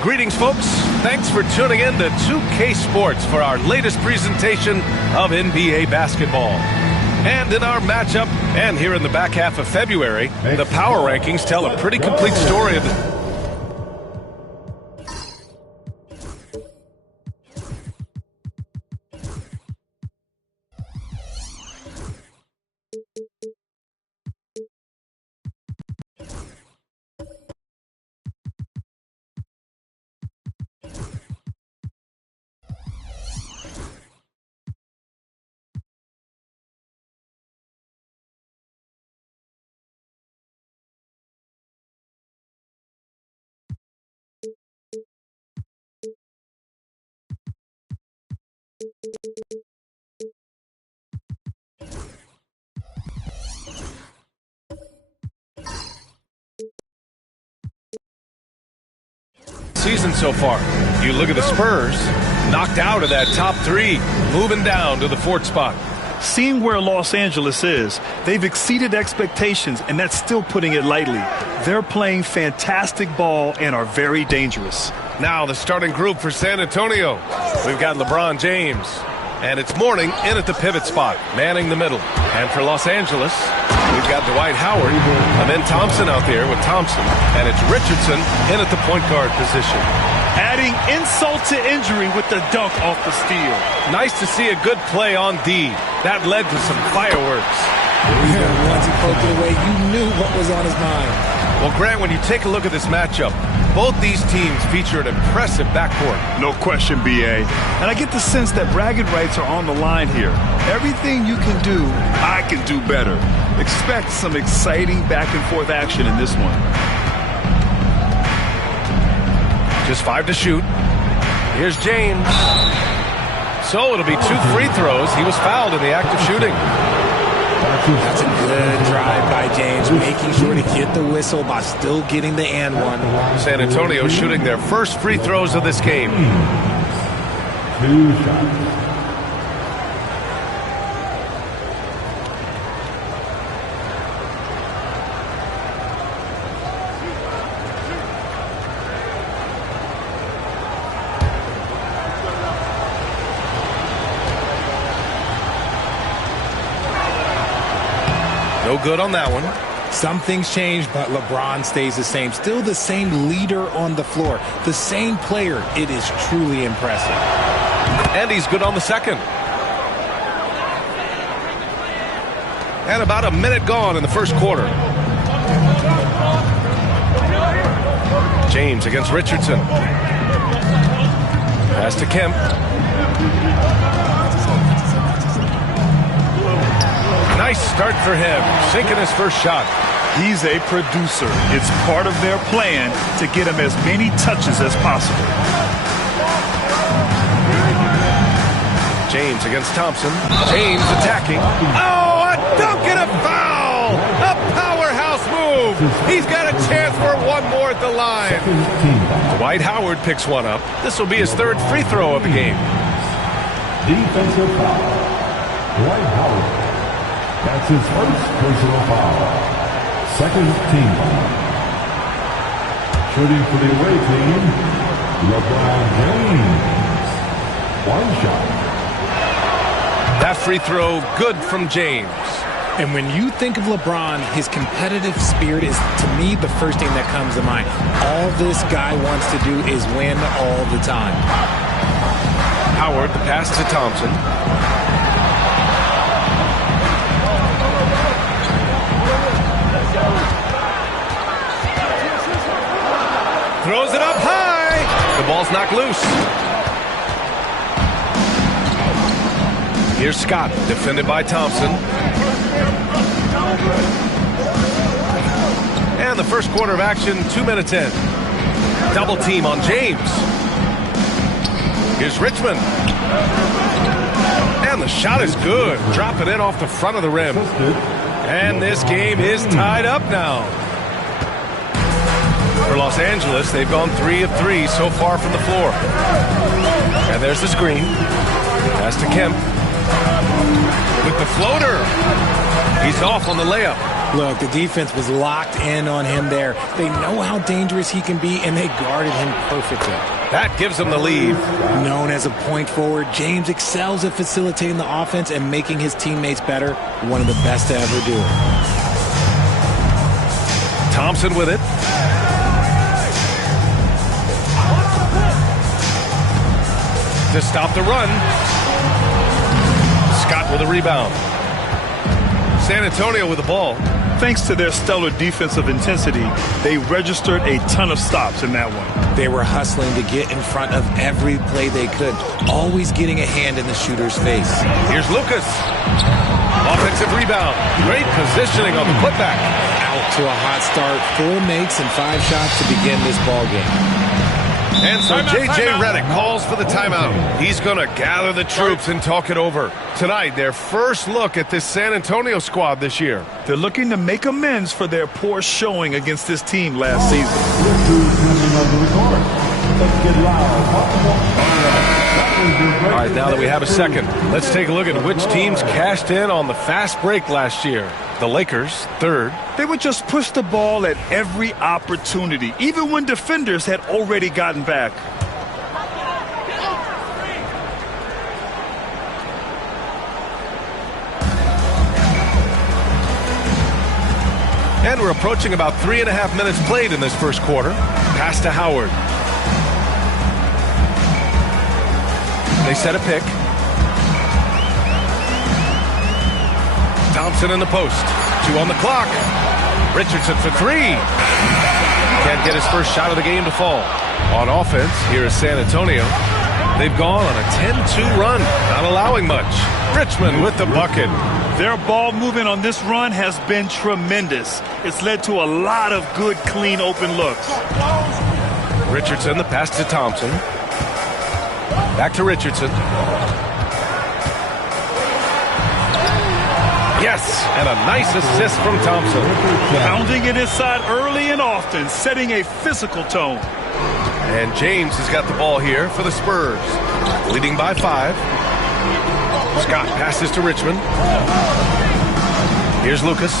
Greetings, folks. Thanks for tuning in to 2K Sports for our latest presentation of NBA basketball. And in our matchup, and here in the back half of February, the power rankings tell a pretty complete story of the... season so far. You look at the Spurs, knocked out of that top three, moving down to the fourth spot. Seeing where Los Angeles is, they've exceeded expectations, and that's still putting it lightly. They're playing fantastic ball and are very dangerous. Now the starting group for San Antonio. We've got LeBron James, and it's Morning in at the pivot spot, manning the middle. And for Los Angeles, we've got Dwight Howard, Amen Thompson out there with Thompson, and it's Richardson in at the point guard position. Adding insult to injury with the dunk off the steal. Nice to see a good play on D. That led to some fireworks. Once he poked it away, you knew what was on his mind. Well, Grant, when you take a look at this matchup, both these teams feature an impressive backcourt. No question, B.A. And I get the sense that bragging rights are on the line here. Everything you can do, I can do better. Expect some exciting back-and-forth action in this one. Just 5 to shoot. Here's James. So it'll be 2 free throws. He was fouled in the act of shooting. That's a good drive by James, making sure to get the whistle by still getting the and one. San Antonio shooting their first free throws of this game. 2 shots. No good on that one. Some things change, but LeBron stays the same. Still the same leader on the floor. The same player. It is truly impressive. And he's good on the second. And about a minute gone in the first quarter. James against Richardson. Pass to Kemp. Nice start for him, sinking his first shot. He's a producer. It's part of their plan to get him as many touches as possible. James against Thompson. James attacking. Oh, a dunk and a foul! A powerhouse move! He's got a chance for one more at the line. Dwight Howard picks one up. This will be his third free throw of the game. Defensive foul. Dwight Howard. That's his first personal foul. Second team foul. Shooting for the away team, LeBron James. 1 shot. That free throw good from James. And when you think of LeBron, his competitive spirit is, to me, the first thing that comes to mind. All this guy wants to do is win all the time. Howard, the pass to Thompson. Throws it up high. The ball's knocked loose. Here's Scott, defended by Thompson. And the first quarter of action, 2 minutes in. Double team on James. Here's Richmond. And the shot is good. Dropping it off the front of the rim. And this game is tied up now. For Los Angeles, they've gone 3 of 3 so far from the floor. And there's the screen. Pass to Kemp. With the floater. He's off on the layup. Look, the defense was locked in on him there. They know how dangerous he can be, and they guarded him perfectly. That gives them the lead. Known as a point forward, James excels at facilitating the offense and making his teammates better. One of the best to ever do it. Thompson with it. To stop the run. Scott with a rebound. San Antonio with the ball. Thanks to their stellar defensive intensity, they registered a ton of stops in that one. They were hustling to get in front of every play they could, always getting a hand in the shooter's face. Here's Lucas. Offensive rebound. Great positioning on the putback. Out to a hot start. 4 makes and 5 shots to begin this ball game. And so J.J. Redick calls for the timeout. He's going to gather the troops and talk it over. Tonight, their first look at this San Antonio squad this year. They're looking to make amends for their poor showing against this team last season. All right, now that we have a second, let's take a look at which teams cashed in on the fast break last year. The Lakers, third. They would just push the ball at every opportunity, even when defenders had already gotten back. And we're approaching about 3.5 minutes played in this first quarter. Pass to Howard. They set a pick. Thompson in the post. 2 on the clock. Richardson for 3. Can't get his first shot of the game to fall. On offense, here is San Antonio. They've gone on a 10-2 run, not allowing much. Richmond with the bucket. Their ball movement on this run has been tremendous. It's led to a lot of good, clean, open looks. Richardson, the pass to Thompson. Back to Richardson. Yes, and a nice assist from Thompson. Pounding it inside early and often, setting a physical tone. And James has got the ball here for the Spurs. Leading by 5. Scott passes to Richmond. Here's Lucas.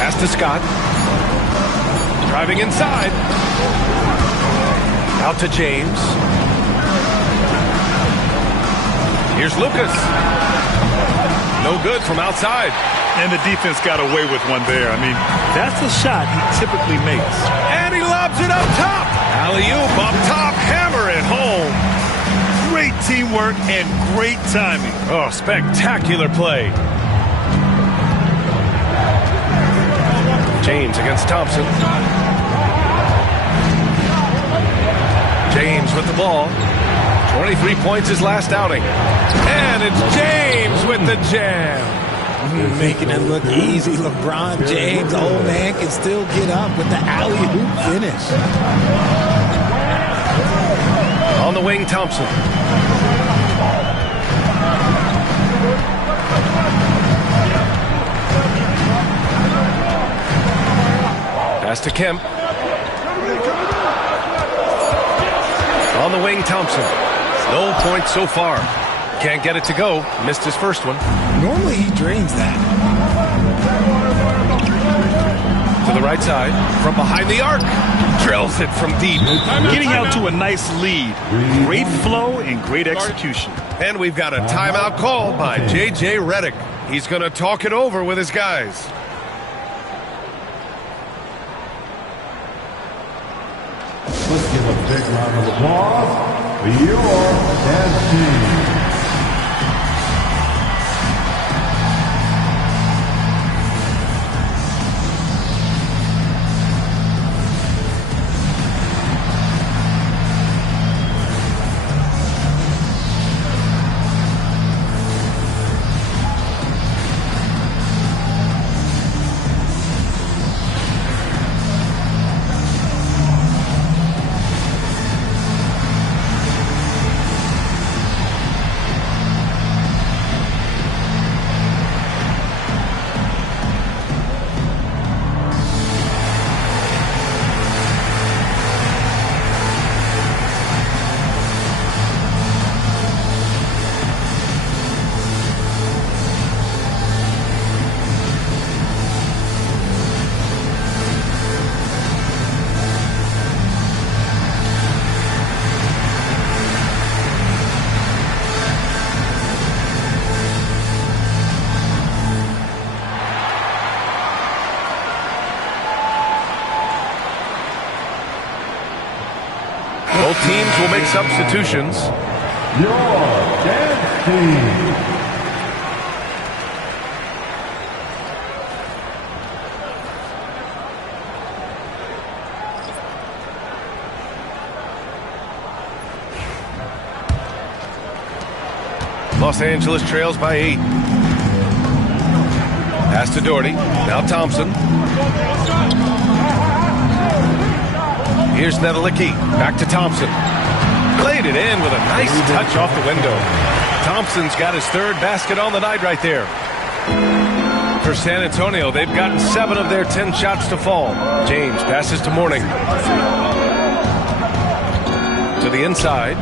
Pass to Scott. Driving inside. Out to James. Here's Lucas. No good from outside. And the defense got away with one there. I mean, that's a shot he typically makes. And he lobs it up top. Alley-oop up top. Hammer it home. Great teamwork and great timing. Oh, spectacular play. James against Thompson. James with the ball. 23 points his last outing. And it's James with the jam. Making it look easy. LeBron James, old man, can still get up with the alley-oop finish. On the wing, Thompson. Pass to Kemp. On the wing, Thompson. No points so far. Can't get it to go. Missed his first one. Normally he drains that. To the right side. From behind the arc. Drills it from deep. Getting out to a nice lead. Great flow and great execution. And we've got a timeout called by J.J. Redick. He's going to talk it over with his guys. Let's give a big round of applause for your dad team. will make substitutions. Your dance team. Los Angeles trails by 8. Pass to Doherty. Now Thompson. Here's Nedelicki. Back to Thompson. Played it in with a nice touch off the window. Thompson's got his third basket on the night right there. For San Antonio, they've gotten 7 of their 10 shots to fall. James passes to Mourning. To the inside.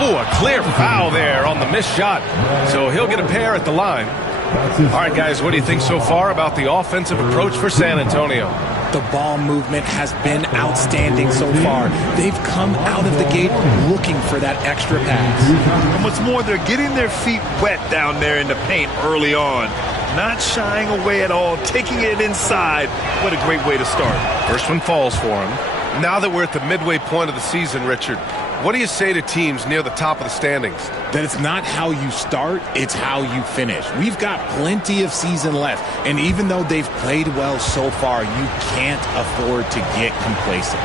Oh, a clear foul there on the missed shot. So he'll get a pair at the line. All right, guys, what do you think so far about the offensive approach for San Antonio? The ball movement has been outstanding so far. They've come out of the gate looking for that extra pass. And what's more, they're getting their feet wet down there in the paint early on. Not shying away at all, taking it inside. What a great way to start. First one falls for him. Now that we're at the midway point of the season, Richard, what do you say to teams near the top of the standings? That it's not how you start, it's how you finish. We've got plenty of season left, and even though they've played well so far, you can't afford to get complacent.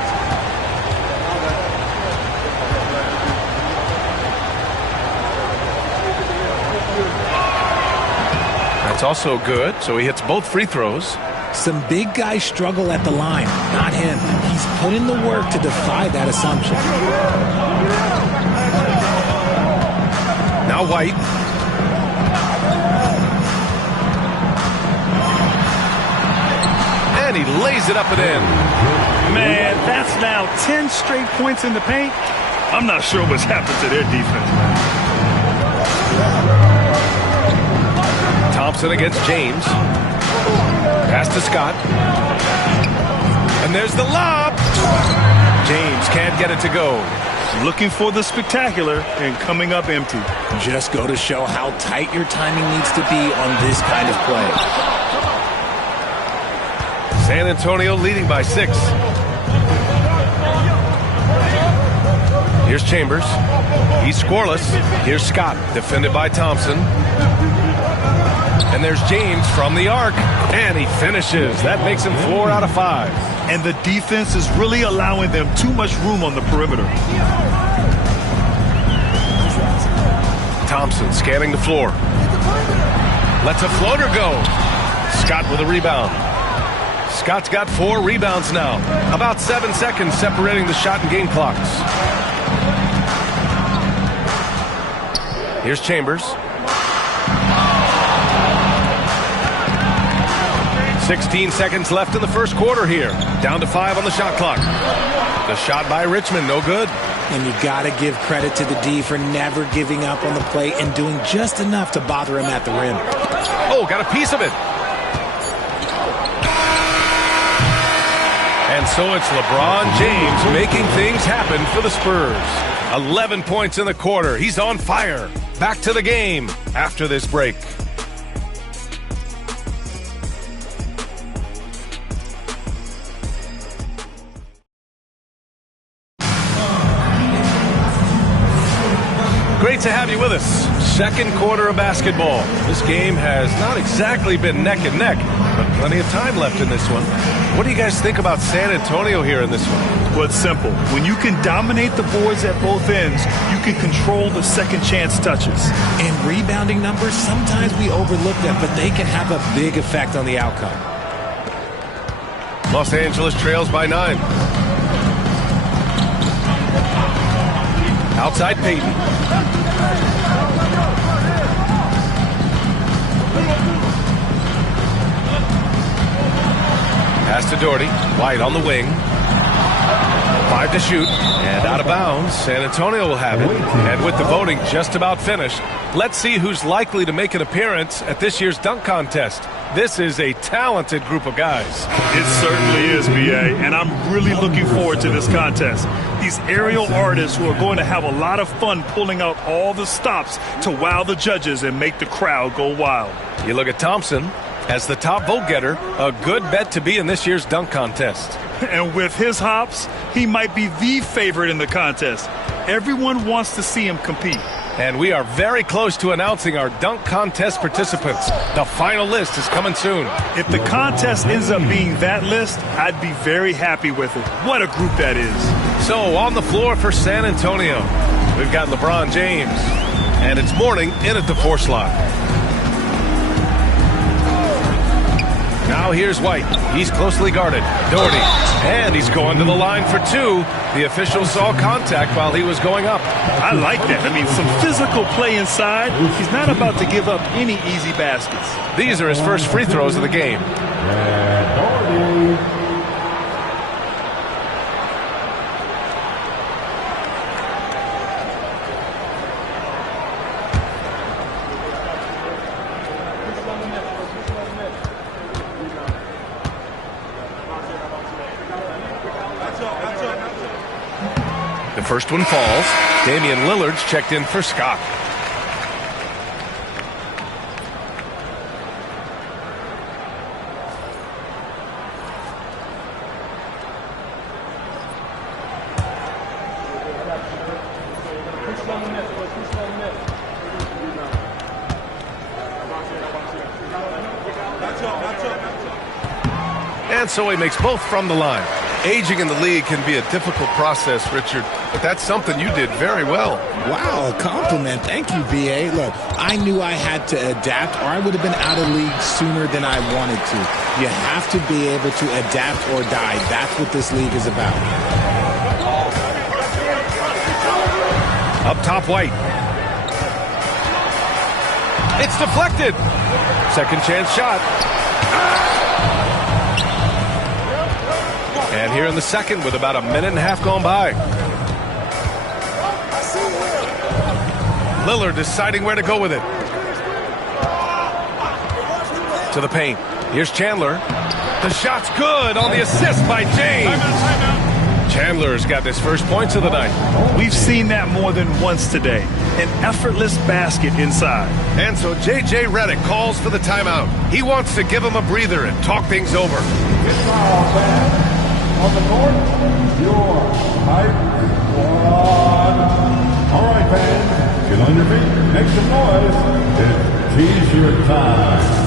That's also good, so he hits both free throws. Some big guys struggle at the line, not him. He's put in the work to defy that assumption. Now White. And he lays it up and in. Man, that's now 10 straight points in the paint. I'm not sure what's happened to their defense, man. Thompson against James. Pass to Scott. And there's the lob. James can't get it to go. Looking for the spectacular and coming up empty. Just go to show how tight your timing needs to be on this kind of play. San Antonio leading by 6. Here's Chambers. He's scoreless. Here's Scott, defended by Thompson. And there's James from the arc. And he finishes. That makes him 4 out of 5. And the defense is really allowing them too much room on the perimeter. Thompson scanning the floor. Lets a floater go. Scott with a rebound. Scott's got 4 rebounds now. About 7 seconds separating the shot and game clocks. Here's Chambers. 16 seconds left in the first quarter here. Down to 5 on the shot clock. The shot by Richmond, no good. And you got to give credit to the D for never giving up on the play and doing just enough to bother him at the rim. Oh, got a piece of it. And so it's LeBron James making things happen for the Spurs. 11 points in the quarter. He's on fire. Back to the game after this break. Great to have you with us. Second quarter of basketball. This game has not exactly been neck and neck, but plenty of time left in this one. What do you guys think about San Antonio here in this one? Well, it's simple. When you can dominate the boards at both ends, you can control the second chance touches. In rebounding numbers, sometimes we overlook them, but they can have a big effect on the outcome. Los Angeles trails by 9. Outside Payton. Pass to Doherty. White on the wing. 5 to shoot. And out of bounds. San Antonio will have it. And with the voting just about finished, let's see who's likely to make an appearance at this year's dunk contest. This is a talented group of guys. It certainly is, B.A., and I'm really looking forward to this contest. These aerial artists who are going to have a lot of fun pulling out all the stops to wow the judges and make the crowd go wild. You look at Thompson, As the top vote getter, a good bet to be in this year's dunk contest. And with his hops, he might be the favorite in the contest. Everyone wants to see him compete. And we are very close to announcing our dunk contest participants. The final list is coming soon. If the contest ends up being that list, I'd be very happy with it. What a group that is. So on the floor for San Antonio, we've got LeBron James. And it's morning in at the 4 slot. Now here's White. He's closely guarded. Doherty. And he's going to the line for 2. The official saw contact while he was going up. I like that. I mean, some physical play inside. He's not about to give up any easy baskets. These are his first free throws of the game. The first one falls. Damian Lillard's checked in for Scott. And so he makes both from the line. Aging in the league can be a difficult process, Richard, but that's something you did very well. Wow, a compliment. Thank you, B.A. Look, I knew I had to adapt or I would have been out of league sooner than I wanted to. You have to be able to adapt or die. That's what this league is about. Up top, White. It's deflected. Second chance shot. And here in the second with about a minute and a half gone by. Lillard deciding where to go with it. To the paint. Here's Chandler. The shot's good on the assist by James. Chandler's got his first points of the night. We've seen that more than once today. An effortless basket inside. And so J.J. Redick calls for the timeout. He wants to give him a breather and talk things over. On the court, your hype squad. All right, fans, get on your feet, make some noise. It's T-shirt time.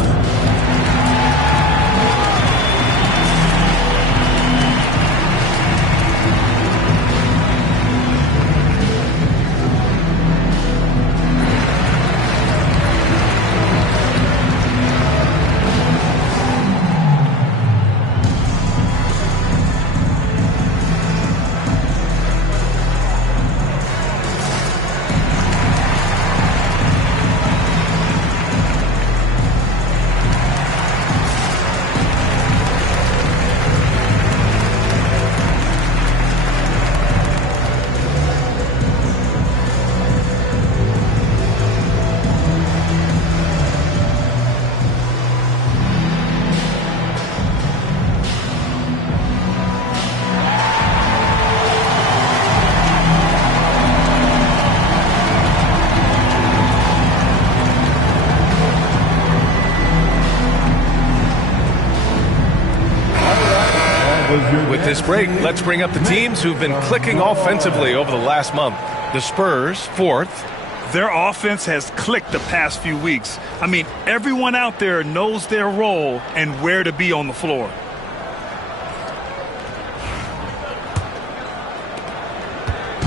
With this break, let's bring up the teams who've been clicking offensively over the last month. The Spurs, 4th. Their offense has clicked the past few weeks. I mean, everyone out there knows their role and where to be on the floor.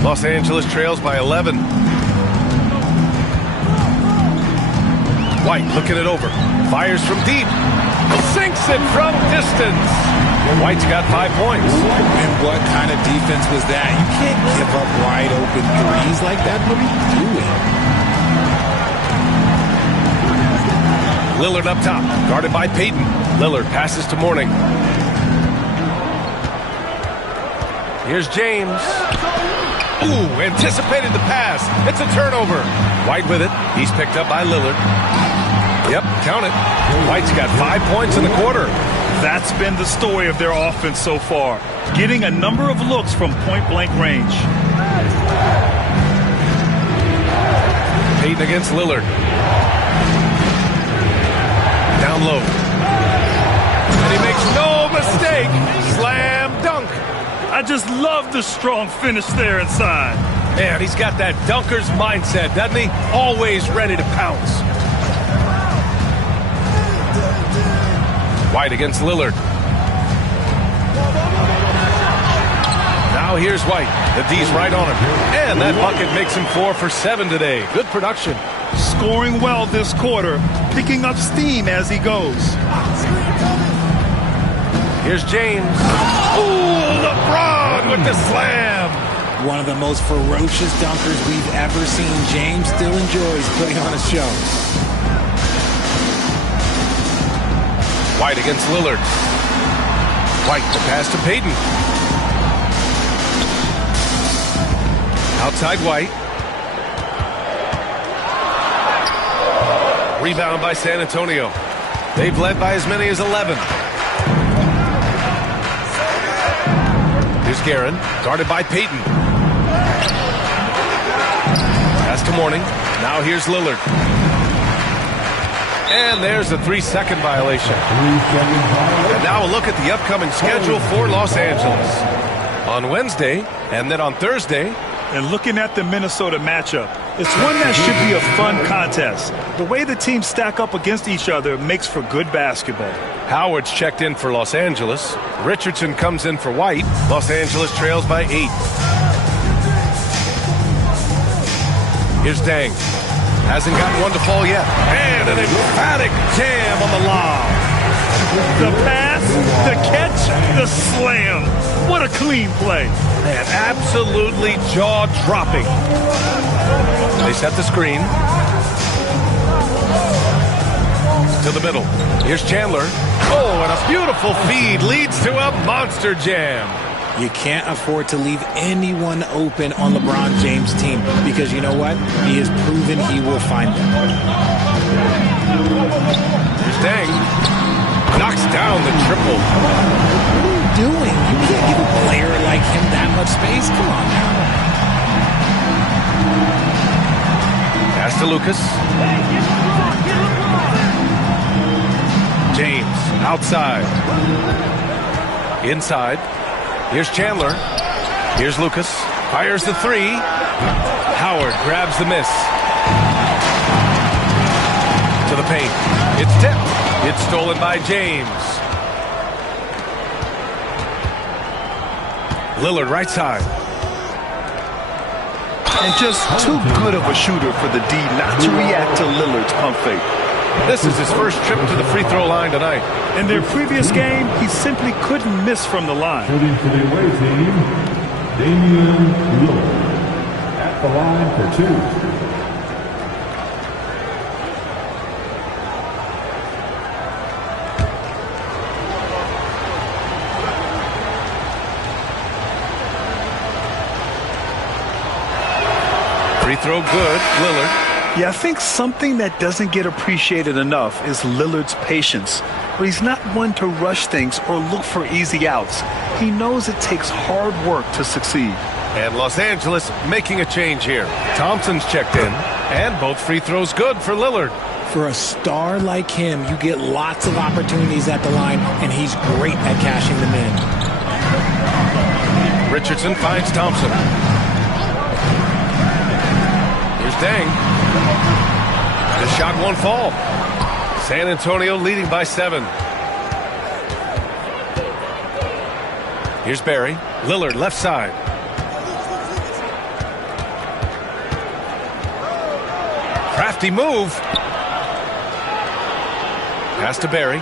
Los Angeles trails by 11. White looking it over. Fires from deep. Sinks it from distance. White's got 5 points. And what kind of defense was that? You can't give up wide open threes like that. What are you doing? Lillard up top, guarded by Payton. Lillard passes to Mourning. Here's James. Ooh, anticipated the pass. It's a turnover. White with it. He's picked up by Lillard. Yep, count it. White's got 5 points in the quarter. That's been the story of their offense so far, getting a number of looks from point-blank range. Payton against Lillard. Down low. makes no mistake. Slam dunk. I just love the strong finish there inside. Man, he's got that dunker's mindset, doesn't he? Always ready to pounce. White against Lillard. Now here's White. The D's right on him. And that bucket makes him 4 for 7 today. Good production. Scoring well this quarter, picking up steam as he goes. Here's James. Ooh, LeBron with the slam. One of the most ferocious dunkers we've ever seen. James still enjoys putting on a show. White against Lillard. White to pass to Payton. Outside White. Rebound by San Antonio. They've led by as many as 11. Here's Guerin, guarded by Payton. Pass to Mourning. Now here's Lillard. And there's a 3-second violation. And now a look at the upcoming schedule for Los Angeles. On Wednesday, and then on Thursday. And looking at the Minnesota matchup, it's one that should be a fun contest. The way the teams stack up against each other makes for good basketball. Howard's checked in for Los Angeles. Richardson comes in for White. Los Angeles trails by 8. Here's Dang. Hasn't gotten one to fall yet. And an emphatic jam on the lob. The pass, the catch, the slam. What a clean play. Man, absolutely jaw-dropping. They set the screen. To the middle. Here's Chandler. Oh, and a beautiful feed leads to a monster jam. You can't afford to leave anyone open on LeBron James' team because you know what? He has proven he will find them. Here's Dang. Knocks down the triple. What are you doing? You can't give a player like him that much space. Come on now. Pass to Lucas. James outside. Inside. Here's Chandler. Here's Lucas. Fires the 3. Howard grabs the miss. To the paint. It's tipped. It's stolen by James. Lillard right side. And just too good of a shooter for the D not to react to Lillard's pump fake. This is his first trip to the free throw line tonight. In their previous game, he simply couldn't miss from the line. Shooting for the away team, Damian Lillard at the line for 2. Free throw good, Lillard. Yeah, I think something that doesn't get appreciated enough is Lillard's patience. But he's not one to rush things or look for easy outs. He knows it takes hard work to succeed. And Los Angeles making a change here. Thompson's checked in, and both free throws good for Lillard. For a star like him, you get lots of opportunities at the line, and he's great at cashing them in. Richardson finds Thompson. Here's Dang. The shot won't fall. San Antonio leading by 7. Here's Barry. Lillard left side. Crafty move. Pass to Barry.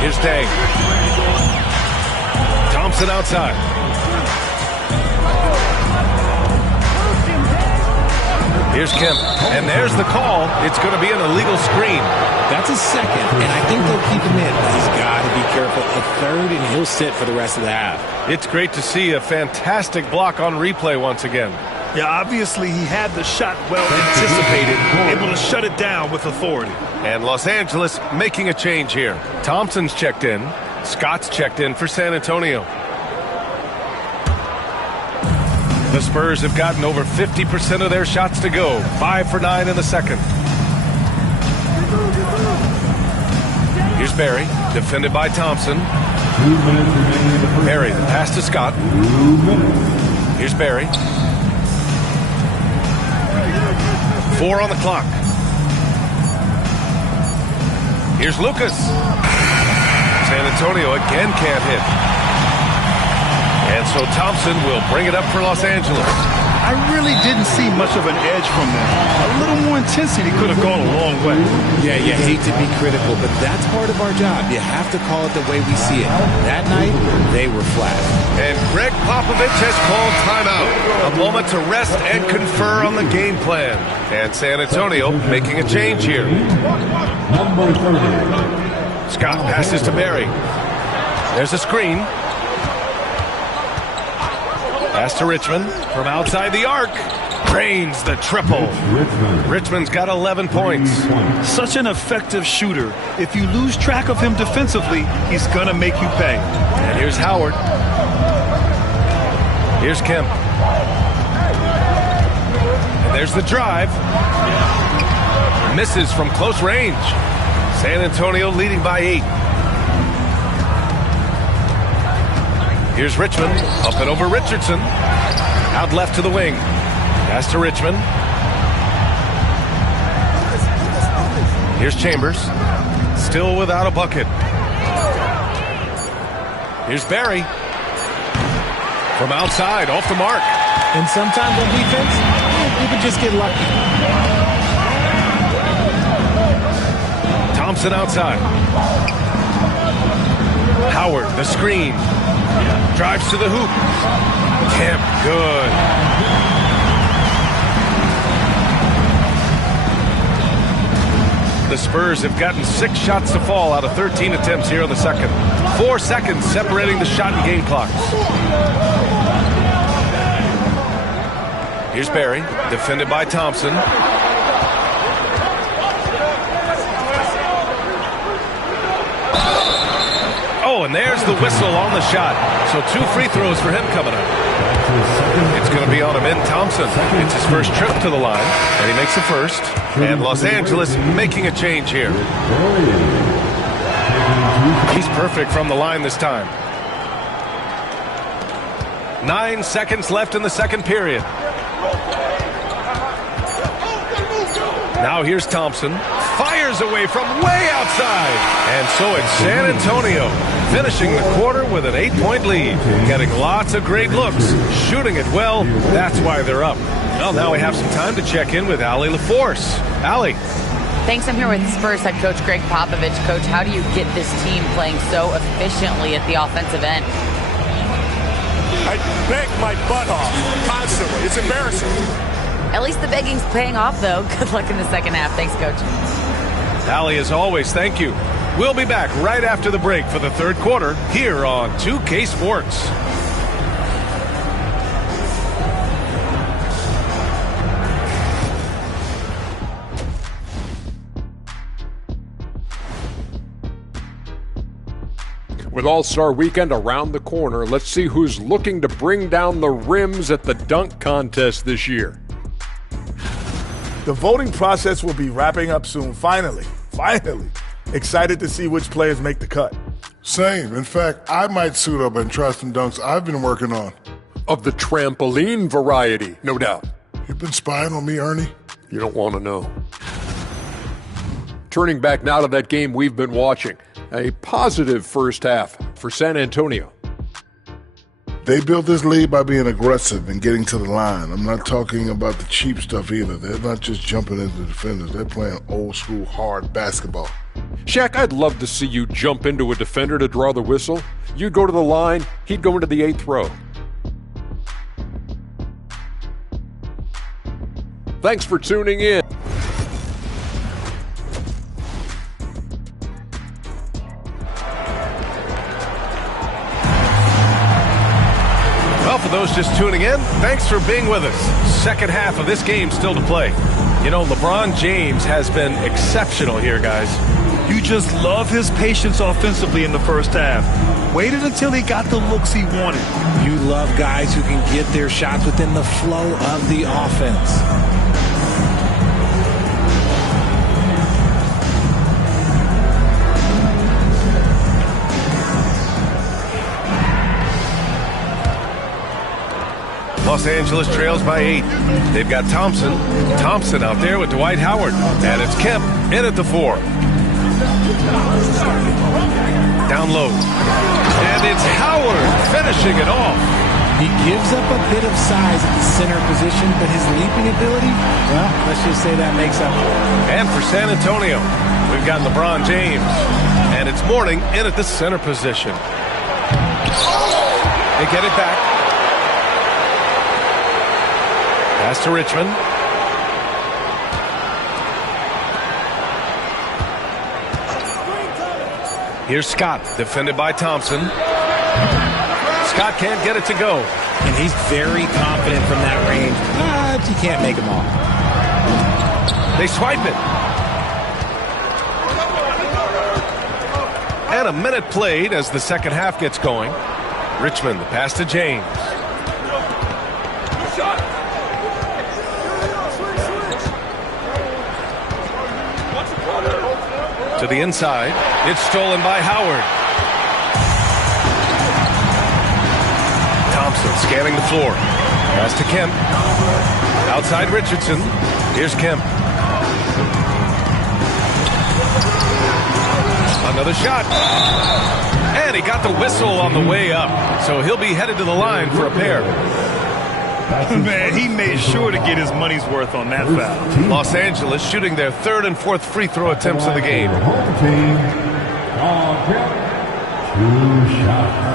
Here's Dang. Thompson outside. Here's Kemp, and there's the call. It's going to be an illegal screen. That's a second, and I think they'll keep him in. He's got to be careful. A third, and he'll sit for the rest of the half. It's great to see a fantastic block on replay once again. Yeah, obviously he had the shot well anticipated, able to shut it down with authority. And Los Angeles making a change here. Thompson's checked in. Scott's checked in for San Antonio. The Spurs have gotten over 50% of their shots to go. 5 for 9 in the second. Here's Barry, defended by Thompson. 2 minutes remaining in the first. Barry, the pass to Scott. 2 minutes. Here's Barry. 4 on the clock. Here's Lucas. San Antonio again can't hit. And so Thompson will bring it up for Los Angeles. I really didn't see much of an edge from them. A little more intensity could have gone a long way. Yeah, you hate to be critical, but that's part of our job. You have to call it the way we see it. That night, they were flat. And Greg Popovich has called timeout. A moment to rest and confer on the game plan. And San Antonio making a change here. Number 30. Scott passes to Barry. There's a screen. Pass to Richmond from outside the arc. Drains the triple. Richmond's got 11 points. Such an effective shooter. If you lose track of him defensively, he's going to make you pay. And here's Howard. Here's Kemp. And there's the drive. Misses from close range. San Antonio leading by 8. Here's Richmond, up and over Richardson. Out left to the wing. Pass to Richmond. Here's Chambers. Still without a bucket. Here's Barry. From outside, off the mark. And sometimes on defense, you can just get lucky. Thompson outside. Howard, the screen. Drives to the hoop. Kemp, good. The Spurs have gotten 6 shots to fall out of 13 attempts here in the second. 4 seconds separating the shot and game clocks. Here's Barry, defended by Thompson. Oh, and there's the whistle on the shot. So 2 free throws for him coming up. It's going to be on Amin Thompson. It's his first trip to the line, and he makes the first. And Los Angeles making a change here. He's perfect from the line this time. 9 seconds left in the second period. Now here's Thompson. Fires away from way outside. And so it's San Antonio finishing the quarter with an 8-point lead. Getting lots of great looks. Shooting it well. That's why they're up. Well, now we have some time to check in with Allie LaForce. Allie. Thanks. I'm here with Spurs head coach Greg Popovich. Coach, how do you get this team playing so efficiently at the offensive end? I beg my butt off constantly. It's embarrassing. At least the begging's paying off, though. Good luck in the second half. Thanks, Coach. Allie, as always, thank you. We'll be back right after the break for the third quarter here on 2K Sports. With All-Star Weekend around the corner, let's see who's looking to bring down the rims at the dunk contest this year. The voting process will be wrapping up soon. Finally. Excited to see which players make the cut. Same. In fact, I might suit up and try some dunks I've been working on. Of the trampoline variety, no doubt. You've been spying on me, Ernie? You don't want to know. Turning back now to that game we've been watching. A positive first half for San Antonio. They built this lead by being aggressive and getting to the line. I'm not talking about the cheap stuff either. They're not just jumping into defenders. They're playing old school hard basketball. Shaq, I'd love to see you jump into a defender to draw the whistle. You'd go to the line, he'd go into the 8th row. Thanks for tuning in. Well, for those just tuning in, thanks for being with us. Second half of this game still to play. You know, LeBron James has been exceptional here, guys. You just love his patience offensively in the first half. Waited until he got the looks he wanted. You love guys who can get their shots within the flow of the offense. Los Angeles trails by 8. They've got Thompson. Thompson out there with Dwight Howard. And it's Kemp in at the 4. Down low. And it's Howard finishing it off. He gives up a bit of size at the center position, but his leaping ability, well, let's just say that makes up for it. And for San Antonio, we've got LeBron James. And it's Mourning in at the center position. They get it back. Pass to Richmond. Here's Scott, defended by Thompson. Scott can't get it to go. And he's very confident from that range, but you can't make him all. They swipe it. And a minute played as the second half gets going. Richmond, the pass to James. To the inside. It's stolen by Howard. Thompson scanning the floor. Pass to Kemp. Outside Richardson. Here's Kemp. Another shot. And he got the whistle on the way up. So he'll be headed to the line for a pair. Man, he made sure to get his money's worth on that foul. Los Angeles shooting their third and fourth free throw attempts of the game. Home team, 2 shots.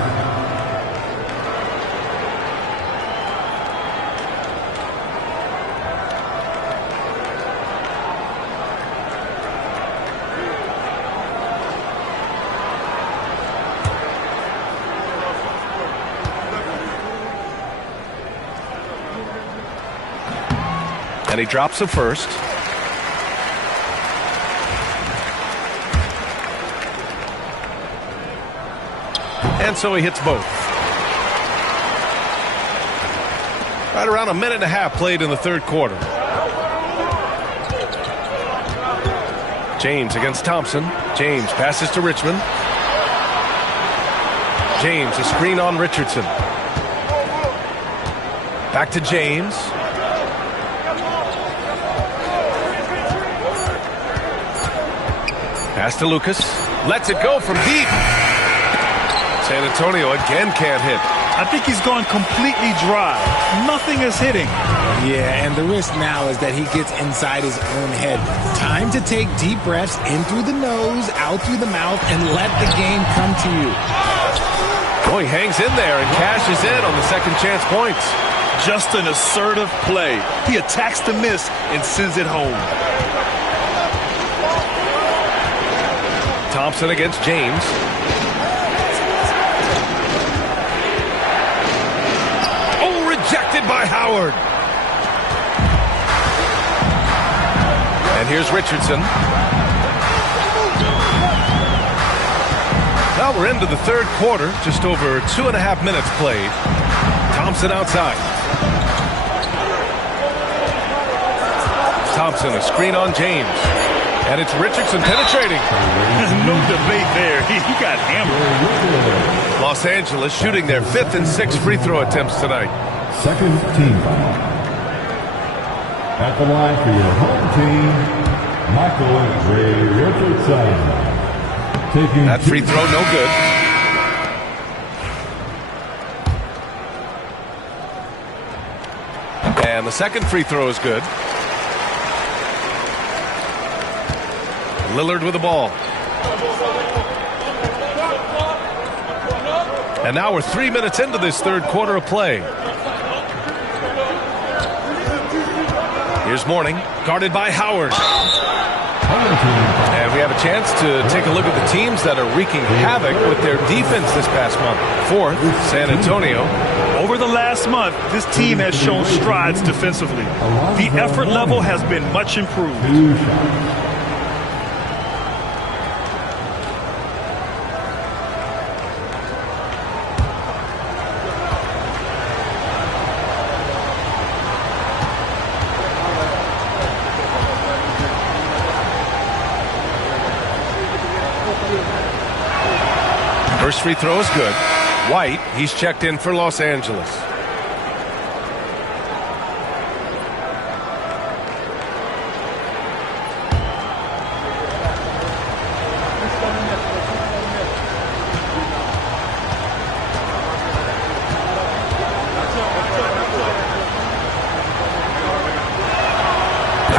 And he drops the first. And so he hits both. Right around a minute and a half played in the third quarter. James against Thompson. James passes to Richmond. James, a screen on Richardson. Back to James. Pass to Lucas. Lets it go from deep. San Antonio again can't hit. I think he's gone completely dry. Nothing is hitting. Yeah, and the risk now is that he gets inside his own head. Time to take deep breaths in through the nose, out through the mouth, and let the game come to you. Oh, he hangs in there and cashes in on the second chance points. Just an assertive play. He attacks the miss and sends it home. Thompson against James. Oh, rejected by Howard. And here's Richardson. Well, we're into the third quarter. Just over 2.5 minutes played. Thompson outside. Thompson, a screen on James. And it's Richardson penetrating. No debate there. He got hammered. Los Angeles shooting their 5th and 6th free throw attempts tonight. Second team foul. At the line for your home team, Michael Ray Richardson. Taking that free throw no good. And the second free throw is good. Lillard with the ball. And now we're 3 minutes into this third quarter of play. Here's Mourning, guarded by Howard. And we have a chance to take a look at the teams that are wreaking havoc with their defense this past month. Fourth, San Antonio. Over the last month, this team has shown strides defensively. The effort level has been much improved. First free throw is good. White, he's checked in for Los Angeles.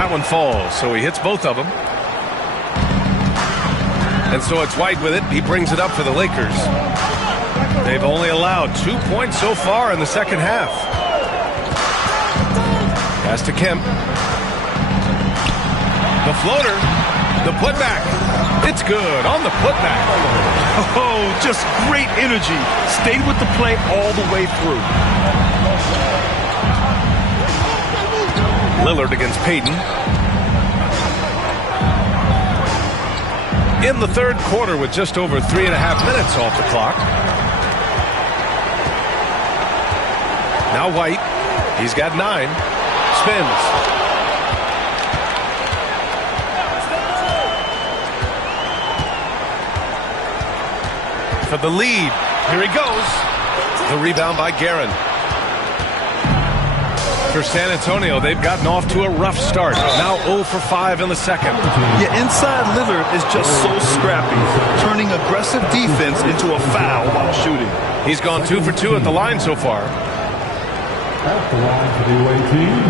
that one falls, so he hits both of them. And so it's White with it. He brings it up for the Lakers. They've only allowed 2 points so far in the second half. Pass to Kemp. The floater. The putback. It's good on the putback. Oh, just great energy. Stayed with the play all the way through. Lillard against Payton. In the third quarter with just over 3.5 minutes off the clock. Now White. He's got 9. Spins. For the lead. Here he goes. The rebound by Guerin. For San Antonio, they've gotten off to a rough start. Now 0 for 5 in the second. Yeah, inside Lillard is just so scrappy, turning aggressive defense into a foul while shooting. He's gone 2 for 2 at the line so far. At the line for the away team,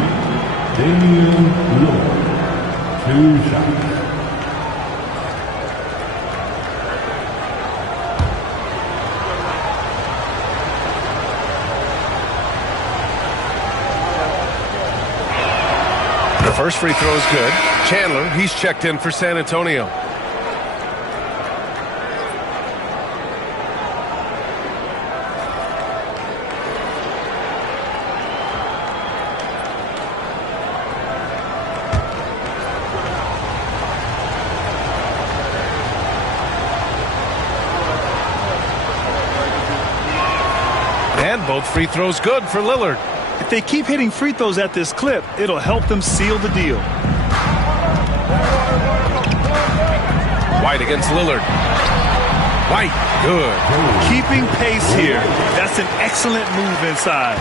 Damian Lillard. 2 shots. First free throw is good. Chandler, he's checked in for San Antonio. And both free throws good for Lillard. If they keep hitting free throws at this clip, it'll help them seal the deal. White against Lillard. White, good. Keeping pace here. That's an excellent move inside.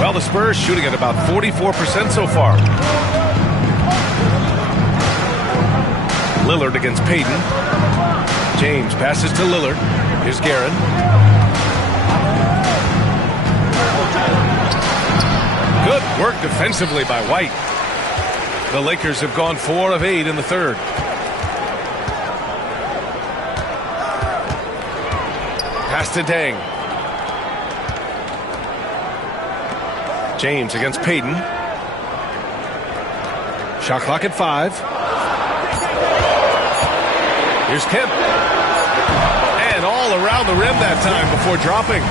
Well, the Spurs shooting at about 44% so far. Lillard against Payton. James passes to Lillard. Here's Guerin. Good work defensively by White. The Lakers have gone 4 of 8 in the third. Pass to Deng. James against Payton. Shot clock at 5. Here's Kemp. And all around the rim that time before dropping.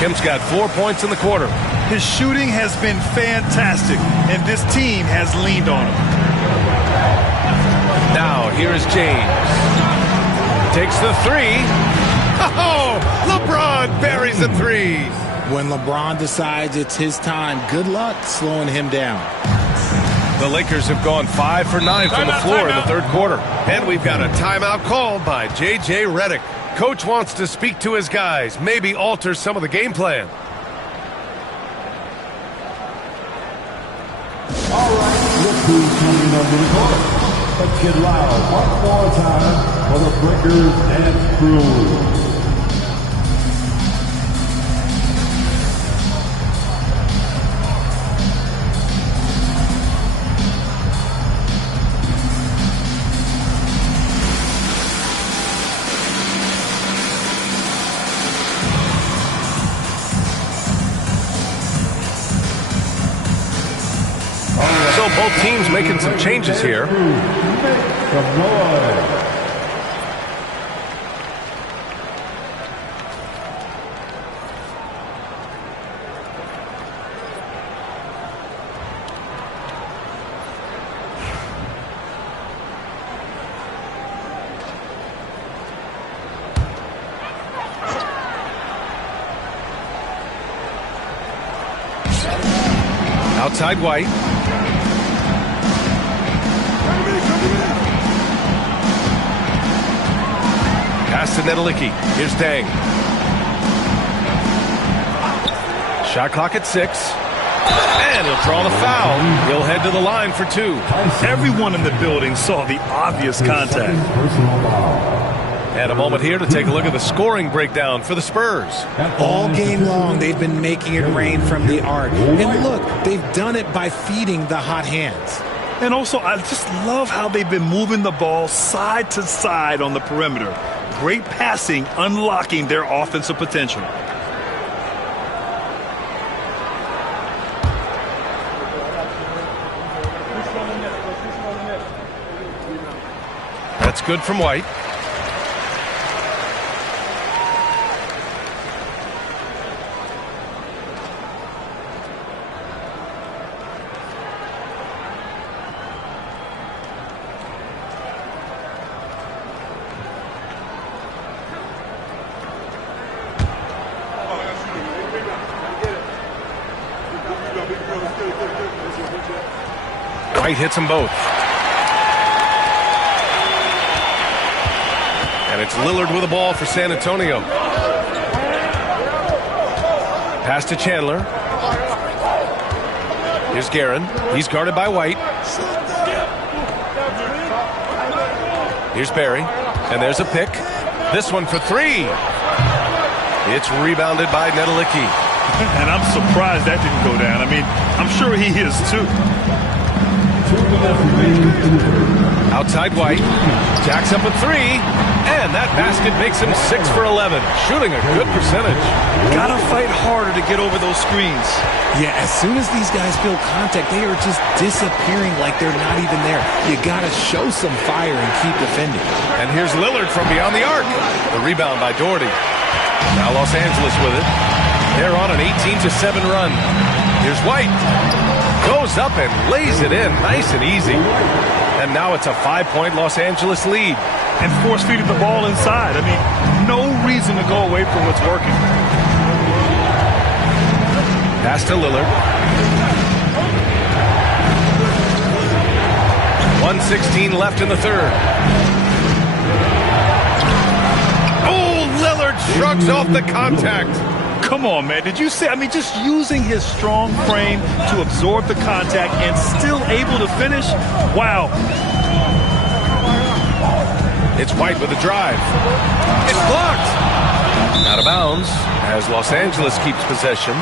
Kemp's got 4 points in the quarter. His shooting has been fantastic, and this team has leaned on him. Now, here is James. Takes the 3. Oh, LeBron buries the 3. When LeBron decides it's his time, good luck slowing him down. The Lakers have gone 5 for 9 from the floor in the third quarter. And we've got a timeout called by J.J. Redick. Coach wants to speak to his guys, maybe alter some of the game plan. All right, look who's coming under the court. Let's get loud one more time for the Breakers Dance Crew. Both teams making some changes here. Outside White. Pass to Nedelicki. Here's Deng. Shot clock at 6. And he'll draw the foul. He'll head to the line for 2. Everyone in the building saw the obvious contact. And a moment here to take a look at the scoring breakdown for the Spurs. All game long, they've been making it rain from the arc. And look, they've done it by feeding the hot hands. And also, I just love how they've been moving the ball side to side on the perimeter. Great passing, unlocking their offensive potential. That's good from White. White hits them both. And it's Lillard with the ball for San Antonio. Pass to Chandler. Here's Guerin. He's guarded by White. Here's Barry. And there's a pick. This one for three. It's rebounded by Nedelicki. And I'm surprised that didn't go down. I mean, I'm sure he is too. Outside White. Jacks up a three. And that basket makes him 6 for 11. Shooting a good percentage. Gotta fight harder to get over those screens. Yeah, as soon as these guys feel contact, they are just disappearing like they're not even there. You gotta show some fire and keep defending. And here's Lillard from beyond the arc. The rebound by Doherty. Now Los Angeles with it. They're on an 18-7 run. Here's White. Goes up and lays it in nice and easy. And now it's a 5-point Los Angeles lead. And force-feeding the ball inside. I mean, no reason to go away from what's working. Pass to Lillard. 1:16 left in the third. Oh, Lillard shrugs off the contact. Come on, man. Did you see? I mean, just using his strong frame to absorb the contact and still able to finish. Wow. It's White with a drive. It's blocked. Out of bounds as Los Angeles keeps possession.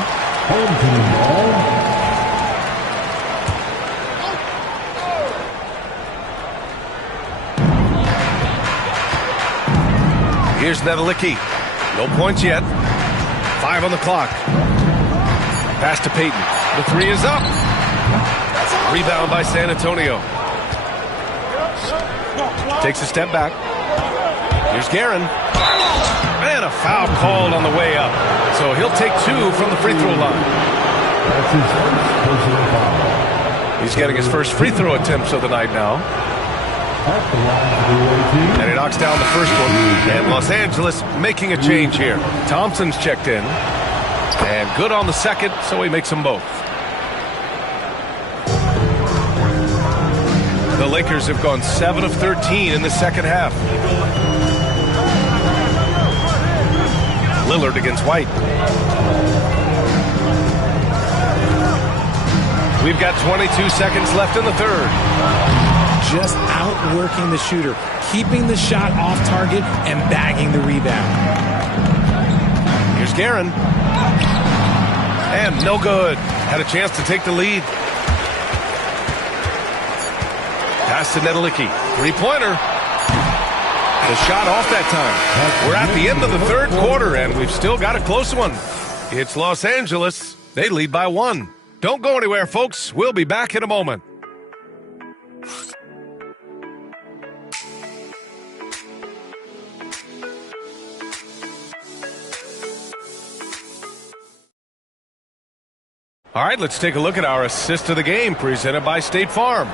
Here's Nedelicki. No points yet. 5 on the clock. Pass to Payton. The three is up. Rebound by San Antonio. Takes a step back. Here's Guerin. And a foul called on the way up. So he'll take 2 from the free throw line. He's getting his first free throw attempts of the night now. And he knocks down the first one. And Los Angeles making a change here. Thompson's checked in. And good on the second, so he makes them both. The Lakers have gone 7 of 13 in the second half. Lillard against White. We've got 22 seconds left in the third. Just outworking the shooter, keeping the shot off target and bagging the rebound. Here's Guerin. And no good. Had a chance to take the lead. Pass to Nedelicki. Three-pointer. The shot off that time. We're at the end of the third quarter, and we've still got a close one. It's Los Angeles. They lead by 1. Don't go anywhere, folks. We'll be back in a moment. All right, let's take a look at our assist of the game presented by State Farm.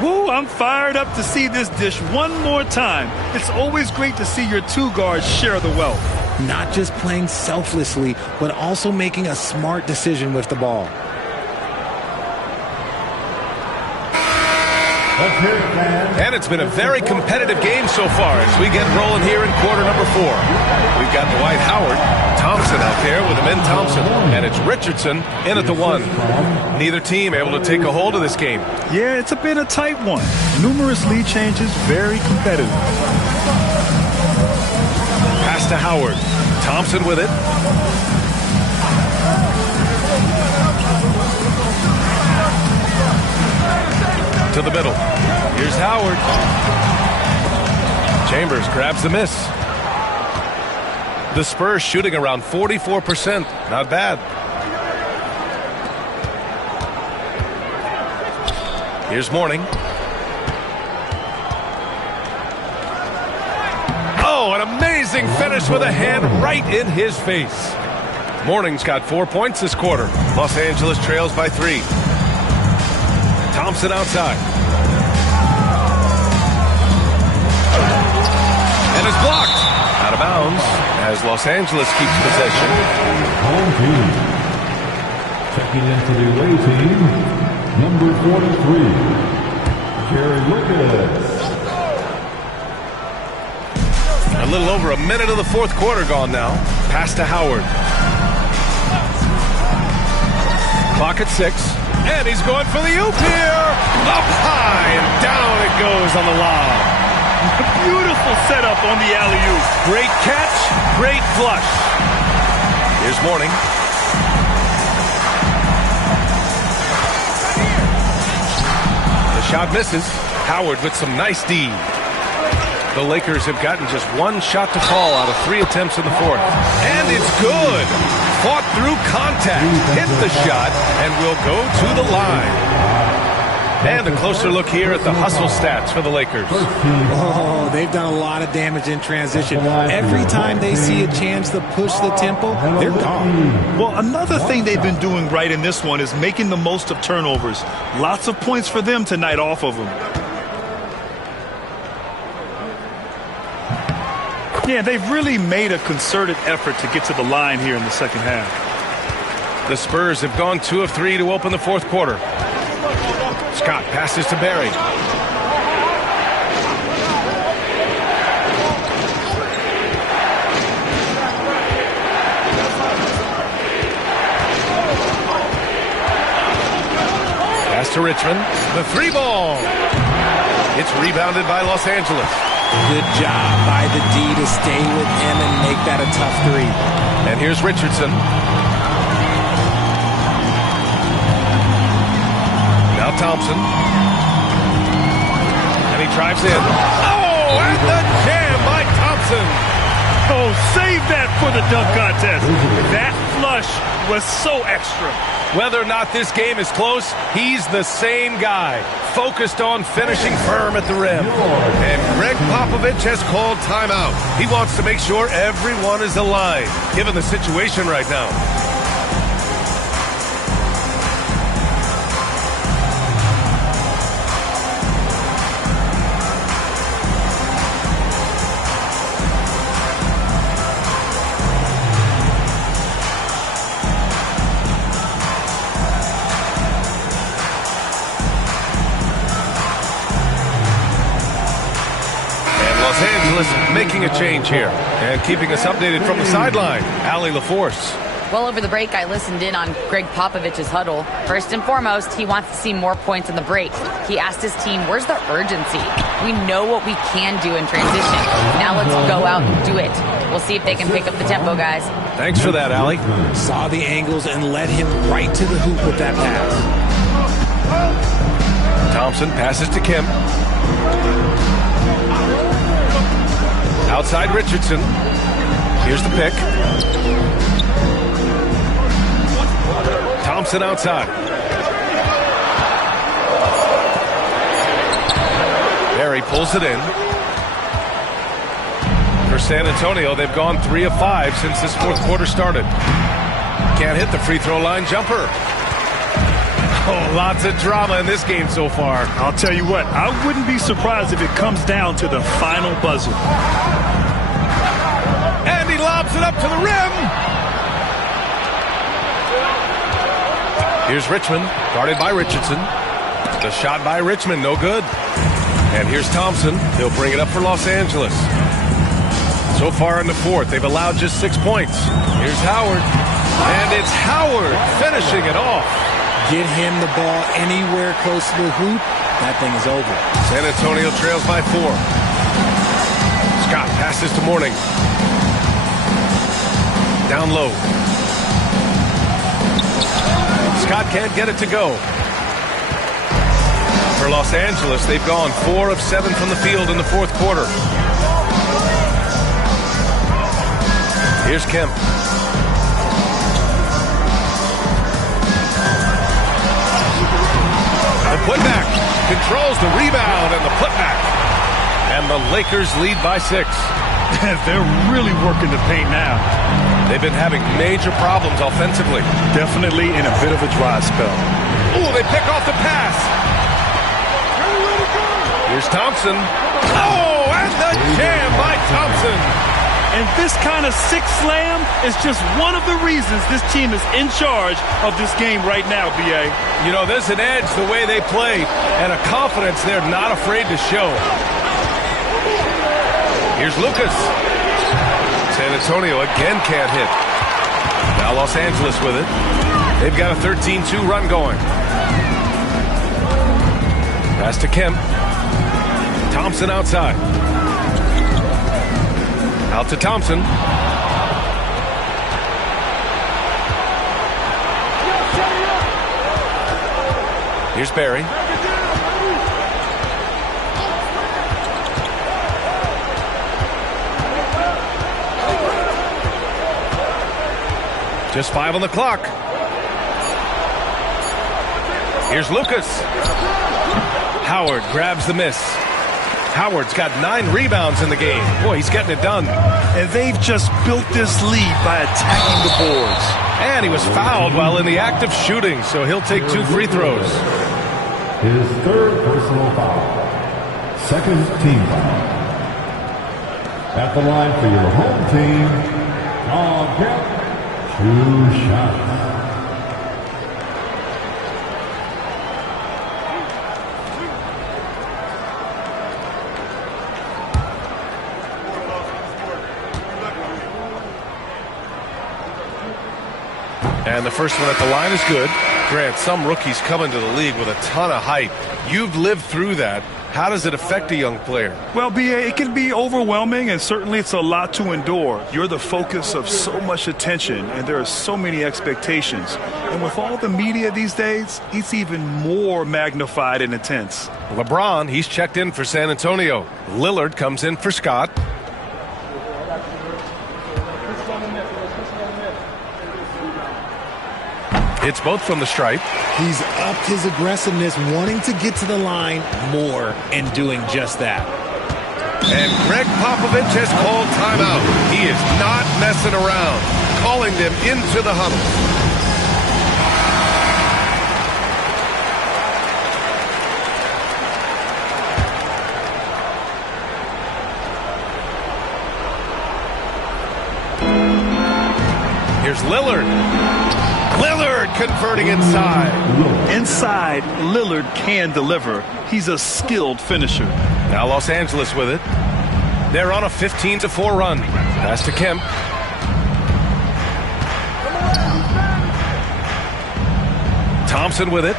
Woo, I'm fired up to see this dish one more time. It's always great to see your 2 guards share the wealth. Not just playing selflessly, but also making a smart decision with the ball. And it's been a very competitive game so far as we get rolling here in quarter number 4. We've got Dwight Howard, Thompson out there with Amen Thompson, and it's Richardson in at the 1. Neither team able to take a hold of this game. Yeah, it's been a tight one. Numerous lead changes, very competitive. to Howard. Thompson with it. To the middle. Here's Howard. Chambers grabs the miss. The Spurs shooting around 44%. Not bad. Here's Mourning. Oh, an amazing finish with a hand right in his face. Mourning's got 4 points this quarter. Los Angeles trails by 3. Thompson outside. And is blocked. Out of bounds as Los Angeles keeps possession. Home team. Checking in for the away team, number 43, Jerry Lucas. A little over a minute of the fourth quarter gone now. Pass to Howard. Clock at 6. And he's going for the oop here. Up high and down it goes on the lob. Beautiful setup on the alley-oop. Great catch, great flush. Here's Mourning. The shot misses. Howard with some nice D. The Lakers have gotten just 1 shot to fall out of 3 attempts in the fourth. And it's good. Fought through contact, hit the shot, and will go to the line. And a closer look here at the hustle stats for the Lakers. Oh, they've done a lot of damage in transition. Every time they see a chance to push the tempo, they're gone. Well, another thing they've been doing right in this one is making the most of turnovers. Lots of points for them tonight off of them. Yeah, they've really made a concerted effort to get to the line here in the second half. The Spurs have gone 2 of 3 to open the fourth quarter. Scott passes to Barry. Pass to Richmond. The 3-ball. It's rebounded by Los Angeles. Good job by the D to stay with him and make that a tough 3. And here's Richardson. Now Thompson. And he drives in. Oh, and the jam by Thompson. Oh, save that for the dunk contest. That flush was so extra. Whether or not this game is close, he's the same guy, focused on finishing firm at the rim. And Greg Popovich has called timeout. He wants to make sure everyone is aligned, given the situation right now. Making a change here and keeping us updated from the sideline. Allie LaForce. Well, over the break, I listened in on Greg Popovich's huddle. First and foremost, he wants to see more points in the break. He asked his team, where's the urgency? We know what we can do in transition. Now let's go out and do it. We'll see if they can pick up the tempo, guys. Thanks for that, Allie. Saw the angles and led him right to the hoop with that pass. Thompson passes to Kim. Outside Richardson. Here's the pick. Thompson outside. Barry pulls it in. For San Antonio, they've gone 3 of 5 since this fourth quarter started. Can't hit the free throw line jumper. Oh, lots of drama in this game so far. I'll tell you what, I wouldn't be surprised if it comes down to the final buzzer. And he lobs it up to the rim. Here's Richmond, guarded by Richardson. The shot by Richmond, no good. And here's Thompson. He'll bring it up for Los Angeles. So far in the fourth, they've allowed just 6 points. Here's Howard. And it's Howard finishing it off. Get him the ball anywhere close to the hoop, that thing is over. San Antonio trails by 4. Scott passes to Mourning. down low. Scott can't get it to go. For Los Angeles, they've gone 4 of 7 from the field in the fourth quarter. Here's Kemp. The putback controls the rebound and the putback. And the Lakers lead by 6. They're really working the paint now. They've been having major problems offensively. Definitely in a bit of a dry spell. Ooh, they pick off the pass. Here's Thompson. Oh, and the jam by Thompson. And this kind of six slam is just one of the reasons this team is in charge of this game right now, B.A. You know, there's an edge the way they play and a confidence they're not afraid to show. Here's Lucas. San Antonio again can't hit. Now Los Angeles with it. They've got a 13-2 run going. Pass to Kemp. Thompson outside. Out to Thompson. Here's Barry. Just 5 on the clock. Here's Lucas. Howard grabs the miss. Howard's got 9 rebounds in the game. Boy, he's getting it done. And they've just built this lead by attacking the boards. And he was fouled while in the act of shooting, so he'll take 2 free throws. His third personal foul. Second team foul. At the line for your home team, Kemp, 2 shots. And the first one at the line is good. Grant, some rookies come into the league with a ton of hype. You've lived through that. How does it affect a young player? Well, B.A., it can be overwhelming, and certainly it's a lot to endure. You're the focus of so much attention, and there are so many expectations. And with all the media these days, it's even more magnified and intense. LeBron, he's checked in for San Antonio. Lillard comes in for Scott. It's both from the stripe. He's upped his aggressiveness, wanting to get to the line more and doing just that. And Greg Popovich has called timeout. He is not messing around, calling them into the huddle. Here's Lillard. Lillard converting inside. Inside, Lillard can deliver. He's a skilled finisher. Now Los Angeles with it. They're on a 15-4 run. Pass to Kemp. Thompson with it.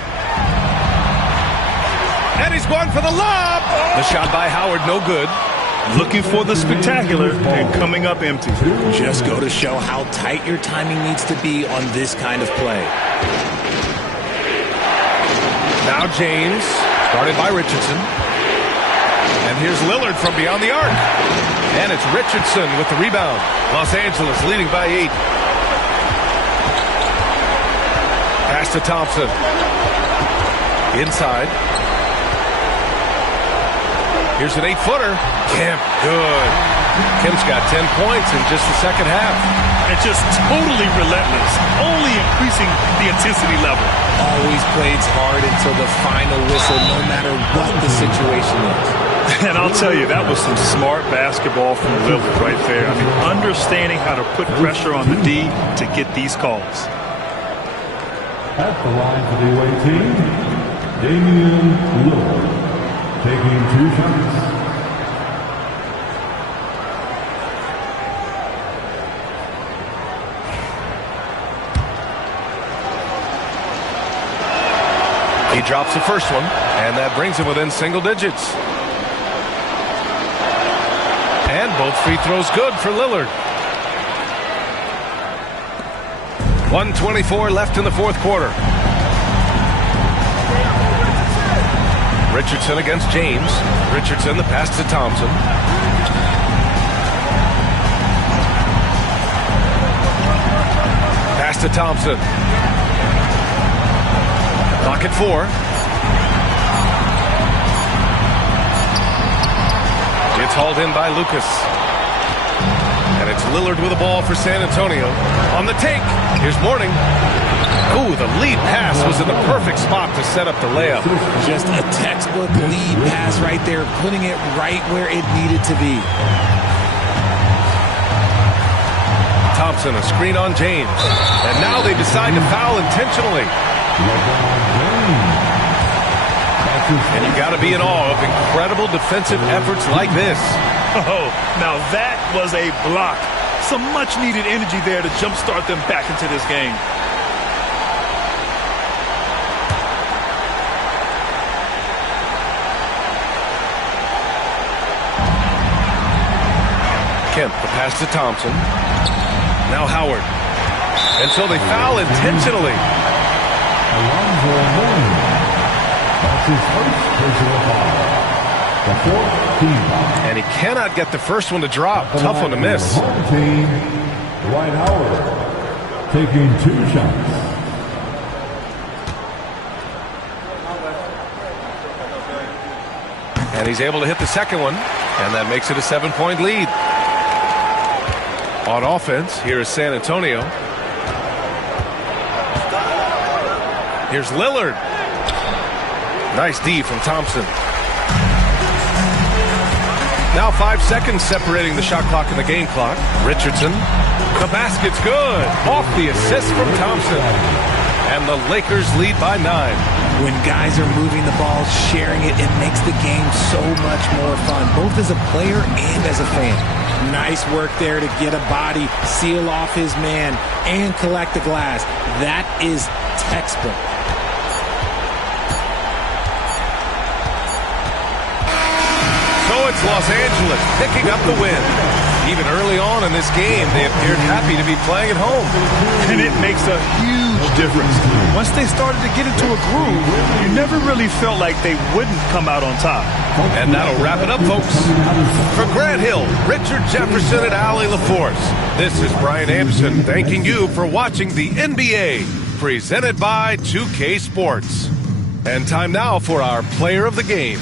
And he's going for the lob. The shot by Howard, no good. Looking for the spectacular and coming up empty. Just go to show how tight your timing needs to be on this kind of play. Now James, started by Richardson. And here's Lillard from beyond the arc. And it's Richardson with the rebound. Los Angeles leading by 8. Pass to Thompson. Inside. Here's an 8-footer. Kemp, good. Kemp's got 10 points in just the second half. And just totally relentless, only increasing the intensity level. Always plays hard until the final whistle, no matter what the situation is. And I'll tell you, that was some smart basketball from Lillard right there. I mean, understanding how to put pressure on the D to get these calls. At the line for the away team, Damian Lillard, taking 2 shots. He drops the first one, and that brings him within single digits. And both free throws good for Lillard. 1:24 left in the fourth quarter. Richardson against James. Richardson, the pass to Thompson. Pass to Thompson. Clock at 4. It's hauled in by Lucas. And it's Lillard with the ball for San Antonio. On the take, here's Mourning. Ooh, the lead pass was in the perfect spot to set up the layup. Just a textbook lead pass right there, putting it right where it needed to be. Thompson, a screen on James. And now they decide to foul intentionally. And you got to be in awe of incredible defensive efforts like this. Oh, now that was a block. Some much-needed energy there to jumpstart them back into this game. Kemp, the pass to Thompson. Now Howard. And so they foul intentionally. That's his first personal foul. The fourth team foul. And he cannot get the first one to drop. Tough one to miss. Home team, Dwight Howard, taking 2 shots. And he's able to hit the second one. And that makes it a 7-point lead. On offense, here is San Antonio. Here's Lillard. Nice D from Thompson. Now 5 seconds separating the shot clock and the game clock. Richardson. The basket's good. Off the assist from Thompson. And the Lakers lead by 9. When guys are moving the ball, sharing it, it makes the game so much more fun, both as a player and as a fan. Nice work there to get a body, seal off his man, and collect the glass. That is textbook. So it's Los Angeles picking up the win. Even early on in this game, they appeared happy to be playing at home. And it makes a huge difference. Once they started to get into a groove, you never really felt like they wouldn't come out on top. And that'll wrap it up, folks. For Grant Hill, Richard Jefferson, and Allie LaForce, this is Brian Anderson thanking you for watching the NBA, presented by 2K Sports. And time now for our player of the game.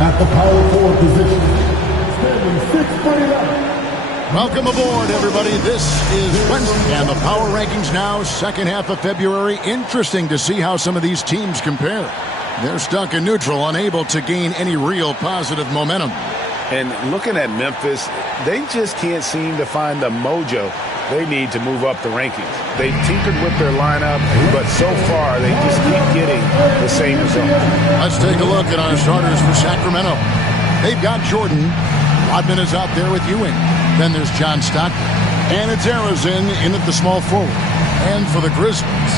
At the power forward position, standing 6'11". Welcome aboard, everybody. This is Wednesday, and the power rankings now, second half of February. Interesting to see how some of these teams compare. They're stuck in neutral, unable to gain any real positive momentum. And looking at Memphis, they just can't seem to find the mojo they need to move up the rankings. They tinkered with their lineup, but so far they just keep getting the same result. Let's take a look at our starters for Sacramento. They've got Jordan. Rodman is out there with Ewing. Then there's John Stockton. And it's Arizin in at the small forward. And for the Grizzlies,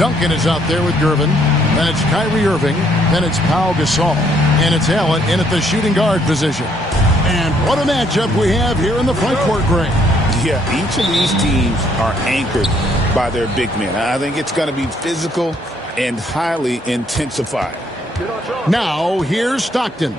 Duncan is out there with Gervin. Then it's Kyrie Irving. Then it's Pau Gasol. And it's Allen in at the shooting guard position. And what a matchup we have here in the front court, Greg. Yeah, each of these teams are anchored by their big men. I think it's going to be physical and highly intensified. Now, here's Stockton.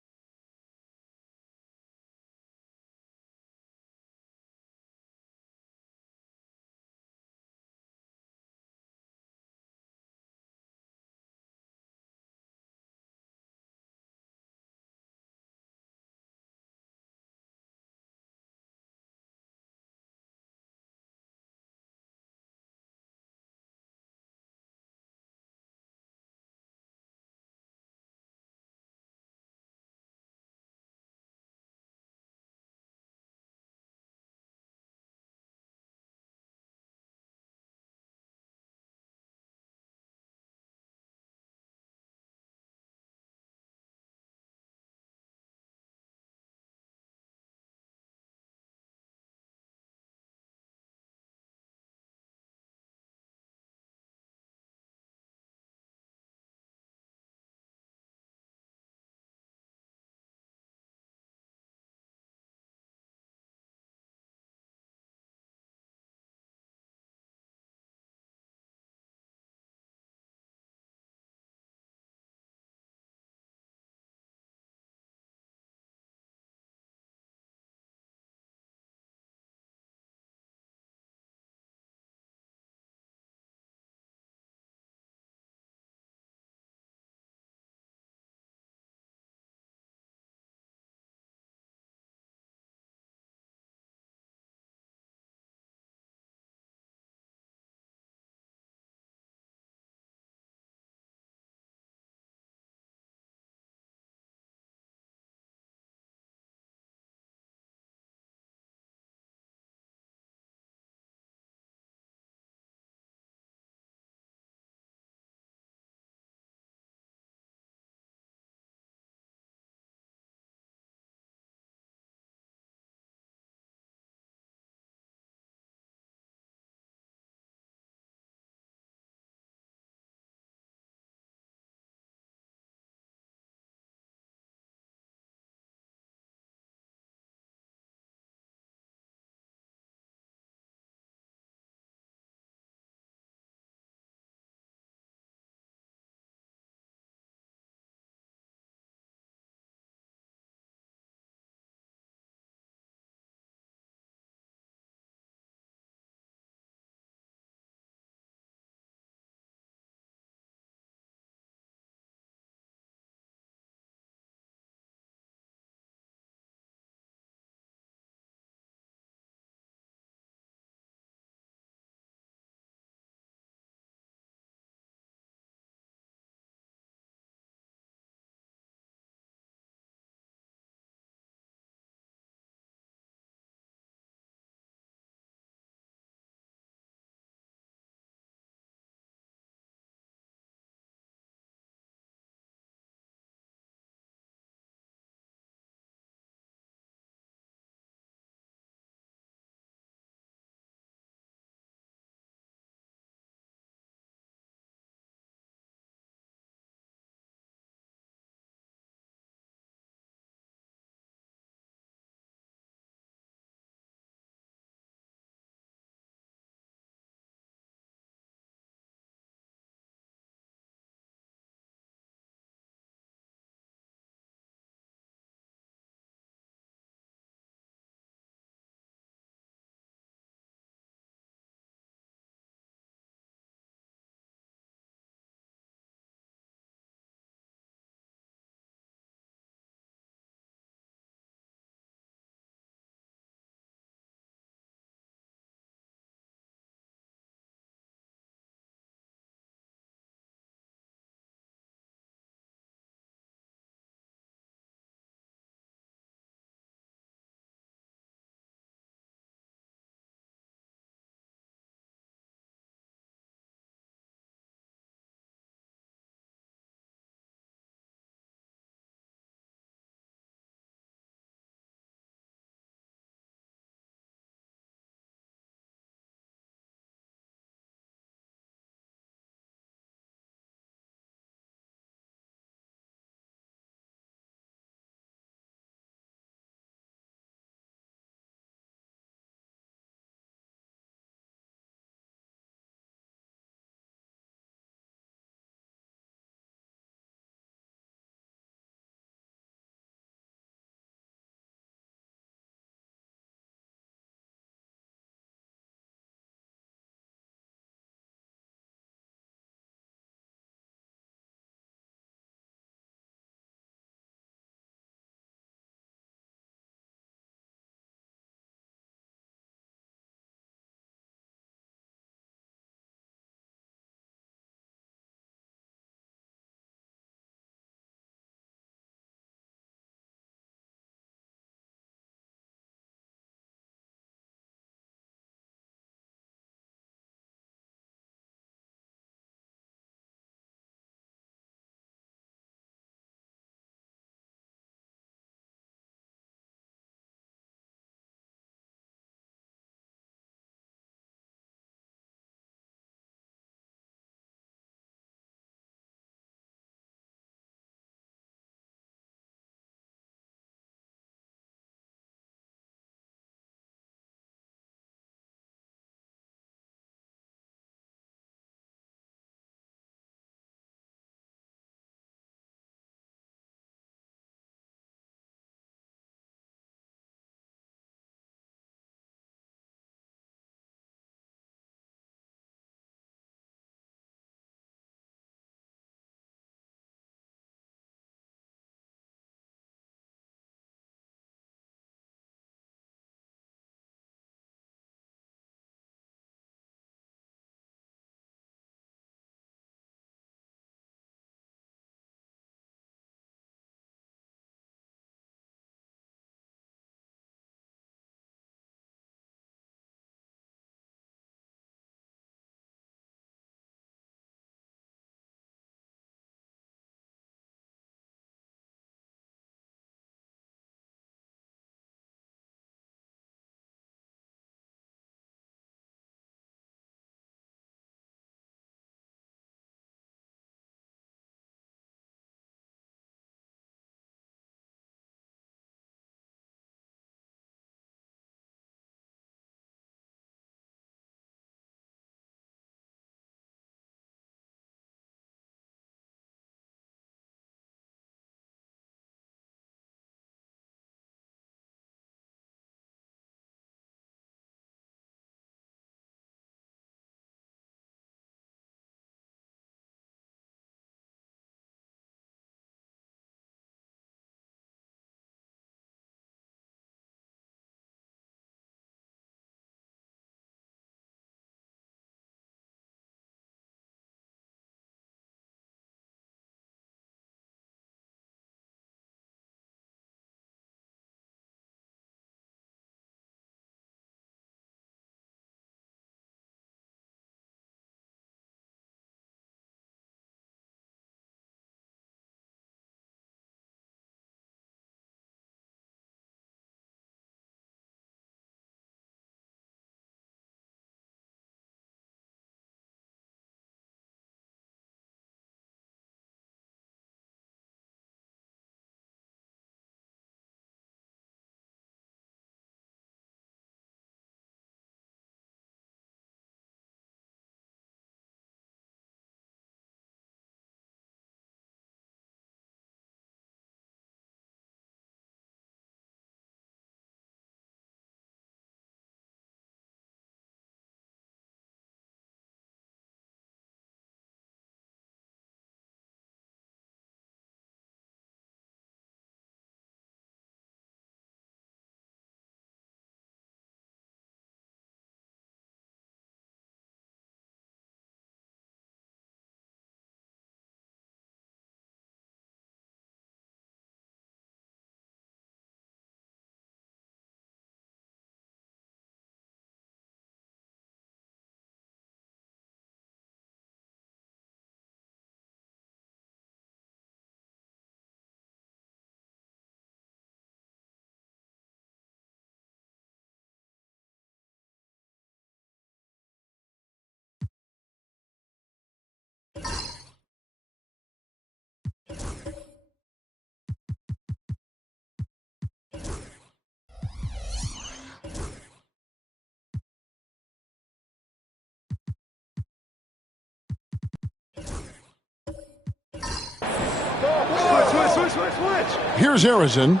Here's Arizin.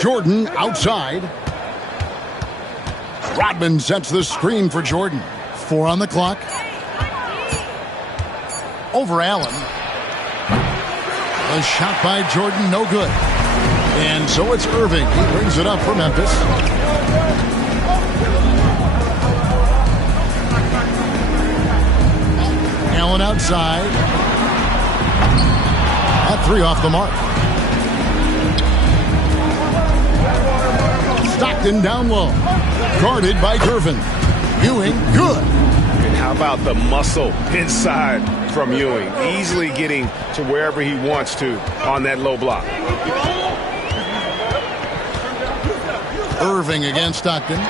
Jordan outside. Rodman sets the screen for Jordan. 4 on the clock. Over Allen. A shot by Jordan, no good. And so it's Irving. He brings it up for Memphis. Allen outside. At 3 off the mark. Stockton down low. Guarded by Gervin. Ewing, good. And how about the muscle inside from Ewing? Easily getting to wherever he wants to on that low block. Irving against Stockton.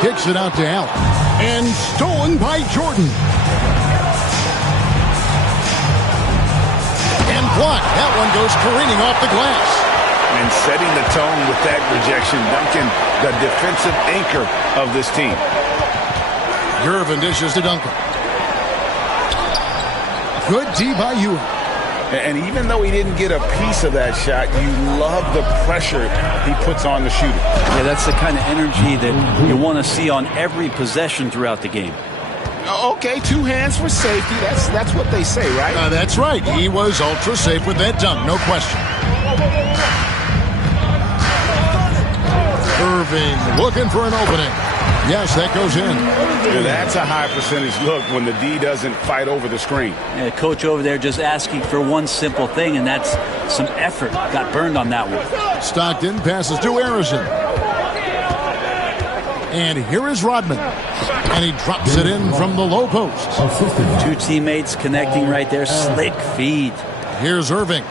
Kicks it out to Allen. And stolen by Jordan. And blocked. That one goes careening off the glass. And setting the tone with that rejection. Duncan, the defensive anchor of this team. Gervin dishes to Duncan. Good D by Ewing. And even though he didn't get a piece of that shot, you love the pressure he puts on the shooter. Yeah, that's the kind of energy that you want to see on every possession throughout the game. Okay, 2 hands for safety. That's what they say, right? That's right. He was ultra safe with that dunk, no question. Irving looking for an opening. Yes, that goes in. And that's a high percentage look when the D doesn't fight over the screen. Yeah, coach over there just asking for one simple thing, and that's some effort. Got burned on that one. Stockton passes to Arizin. And here is Rodman. And he drops it in from the low post. 2 teammates connecting right there. Slick feed. Here's Irving.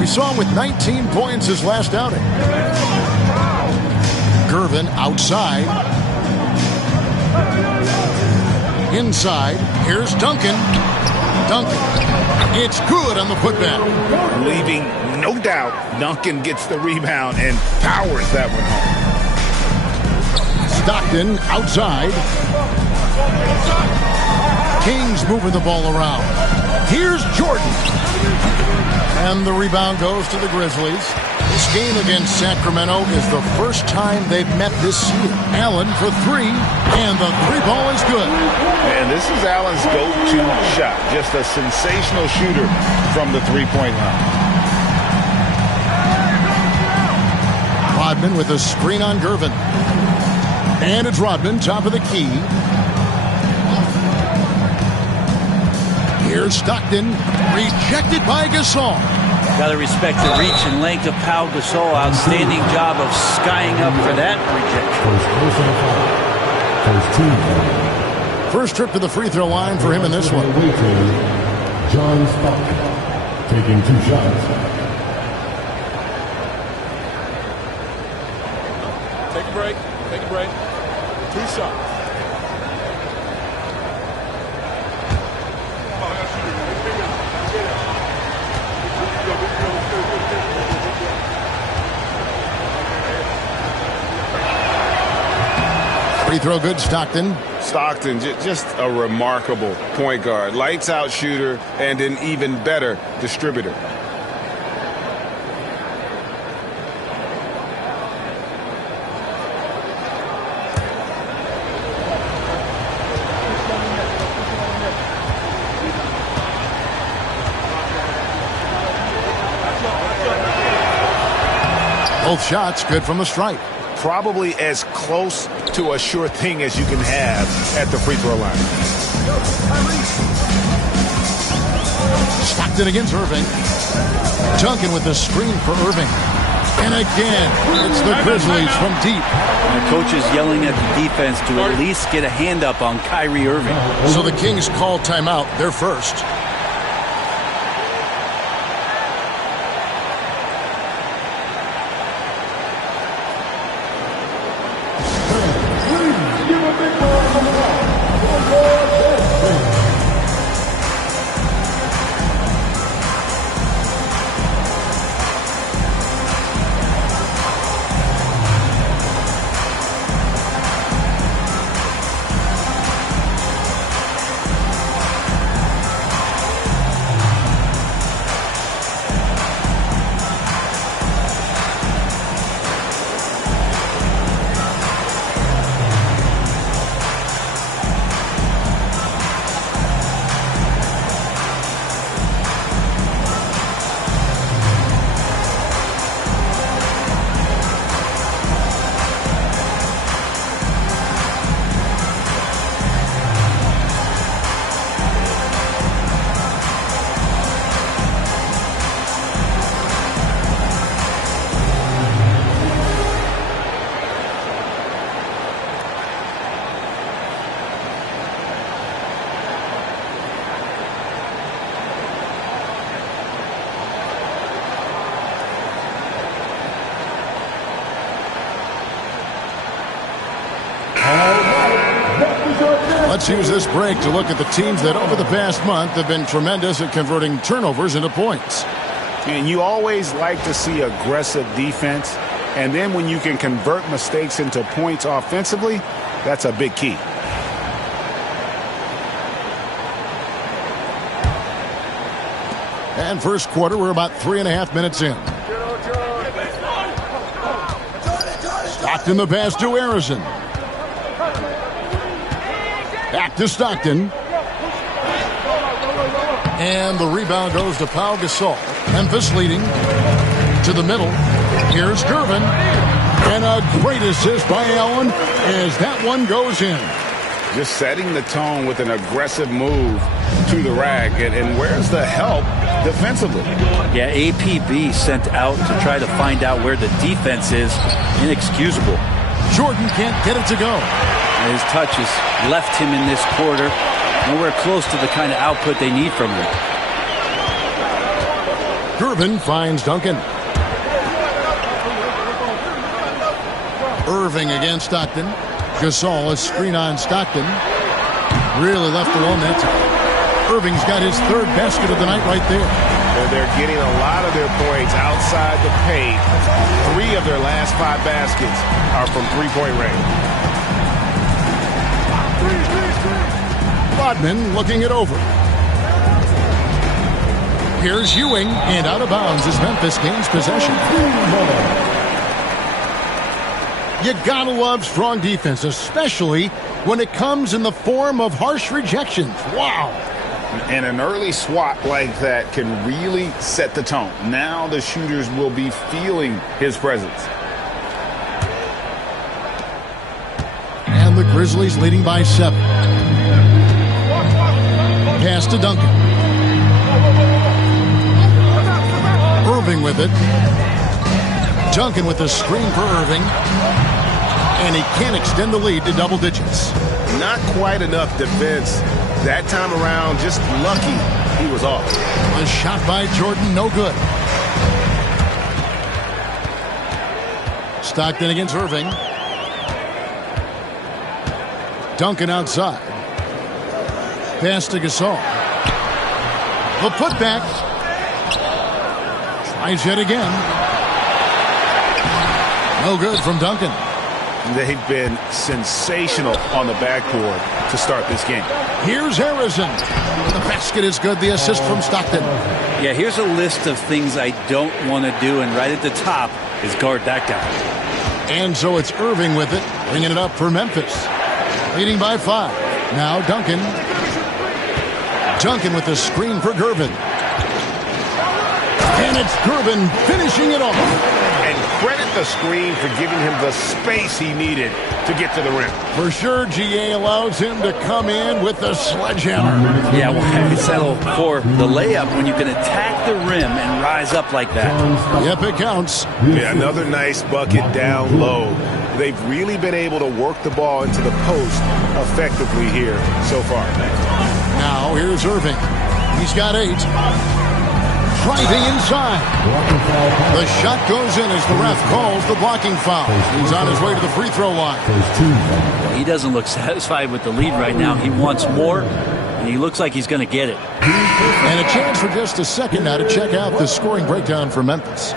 We saw him with 19 points his last outing. Gervin outside. Inside. Here's Duncan. Duncan. It's good on the putback. Leaving no doubt. Duncan gets the rebound and powers that one home. Stockton outside. Kings moving the ball around. Here's Jordan. And the rebound goes to the Grizzlies. This game against Sacramento is the first time they've met this year. Allen for 3, and the 3-ball is good. And this is Allen's go-to shot. Just a sensational shooter from the 3-point line. Rodman with a screen on Gervin. And it's Rodman, top of the key. Here's Stockton, rejected by Gasol. Got to respect the reach and length of Pau Gasol. Outstanding job of skying up for that rejection. First trip to the free throw line for him in this one. John Stockton taking 2 shots. Take a break. Take a break. 2 shots. Free throw good, Stockton. Stockton, just a remarkable point guard. Lights out shooter and an even better distributor. Both shots good from the stripe. Probably as close to a sure thing as you can have at the free throw line. Stockton against Irving. Duncan with the screen for Irving. And again, it's the Grizzlies from deep. And the coach is yelling at the defense to at least get a hand up on Kyrie Irving. So the Kings call timeout. They're first. Let's use this break to look at the teams that over the past month have been tremendous at converting turnovers into points. And you always like to see aggressive defense. And then when you can convert mistakes into points offensively, that's a big key. And first quarter, we're about 3.5 minutes in. Stockton the pass to Harrison. Back to Stockton. And the rebound goes to Pau Gasol. Memphis leading to the middle. Here's Gervin. And a great assist by Allen as that one goes in. Just setting the tone with an aggressive move to the rack. And where's the help defensively? Yeah, APB sent out to try to find out where the defense is. Inexcusable. Jordan can't get it to go. His touches left him in this quarter. Nowhere close to the kind of output they need from him. Gervin finds Duncan. Irving against Stockton. Gasol, a screen on Stockton. Really left alone that time. Irving's got his third basket of the night right there. And they're getting a lot of their points outside the paint. 3 of their last 5 baskets are from three-point range. Rodman looking it over. Here's Ewing, and out of bounds as Memphis gains possession. You gotta love strong defense, especially when it comes in the form of harsh rejections. Wow. And an early swat like that can really set the tone. Now the shooters will be feeling his presence. And the Grizzlies leading by 7. Pass to Duncan. Irving with it. Duncan with the screen for Irving. And he can't extend the lead to double digits. Not quite enough defense that time around. Just lucky he was off. A shot by Jordan, no good. Stockton against Irving. Duncan outside. Pass to Gasol. The putback. Tries yet again. No good from Duncan. They've been sensational on the backboard to start this game. Here's Harrison. The basket is good. The assist from Stockton. Yeah, here's a list of things I don't want to do, and right at the top is guard that guy. And so it's Irving with it, bringing it up for Memphis. Leading by 5. Now Duncan. Duncan with the screen for Gervin. And it's Gervin finishing it off. And credit the screen for giving him the space he needed to get to the rim. For sure, GA allows him to come in with the sledgehammer. Yeah, well, settle for the layup when you can attack the rim and rise up like that. Yep, it counts. Yeah, another nice bucket down low. They've really been able to work the ball into the post effectively here so far. Now here's Irving. He's got 8. Driving inside. The shot goes in as the ref calls the blocking foul. He's on his way to the free throw line. He doesn't look satisfied with the lead right now. He wants more, and he looks like he's going to get it. And a chance for just a second now to check out the scoring breakdown for Memphis.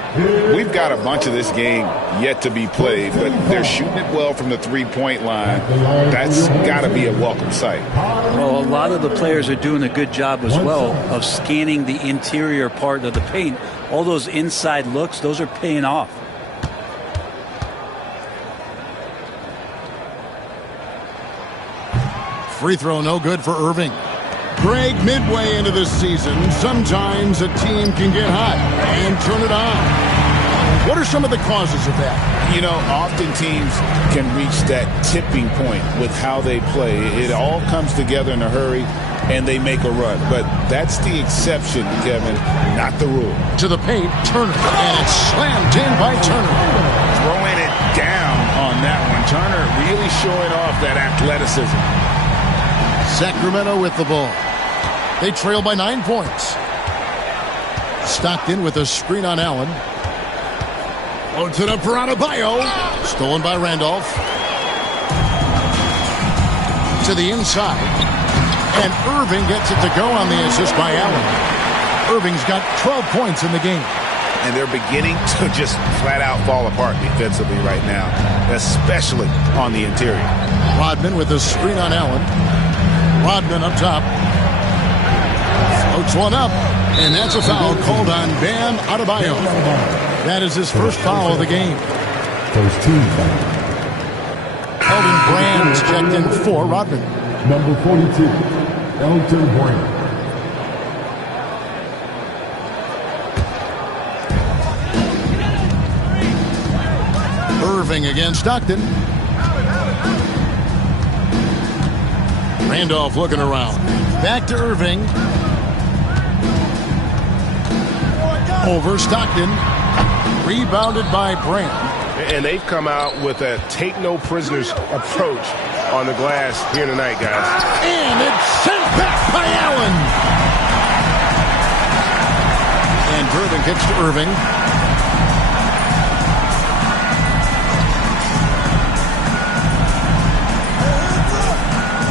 We've got a bunch of this game yet to be played, but they're shooting it well from the three-point line. That's got to be a welcome sight. Well, a lot of the players are doing a good job as well of scanning the interior part of the paint. All those inside looks, those are paying off. Free throw no good for Irving. Greg, midway into the season, sometimes a team can get hot and turn it on. What are some of the causes of that? You know, often teams can reach that tipping point with how they play. It all comes together in a hurry, and they make a run. But that's the exception, Kevin, not the rule. To the paint, Turner, and it's slammed in by Turner. Throwing it down on that one. Turner really showing off that athleticism. Sacramento with the ball. They trail by 9 points. Stockton with a screen on Allen. Oh, to the Adebayo. Stolen by Randolph. to the inside. And Irving gets it to go on the assist by Allen. Irving's got 12 points in the game. And they're beginning to just flat out fall apart defensively right now, especially on the interior. Rodman with the screen on Allen. Rodman up top. Floats one up. And that's a foul called on Bam Adebayo. That is his first foul of the game. First team foul. Elton Brand's checked in for Rodman. Number 42, Elton Brand. Irving against Stockton. Randolph looking around. Back to Irving. Over Stockton. Rebounded by Brand. And they've come out with a take-no-prisoners approach on the glass here tonight, guys. And it's sent back by Allen. And Irving kicks to Irving.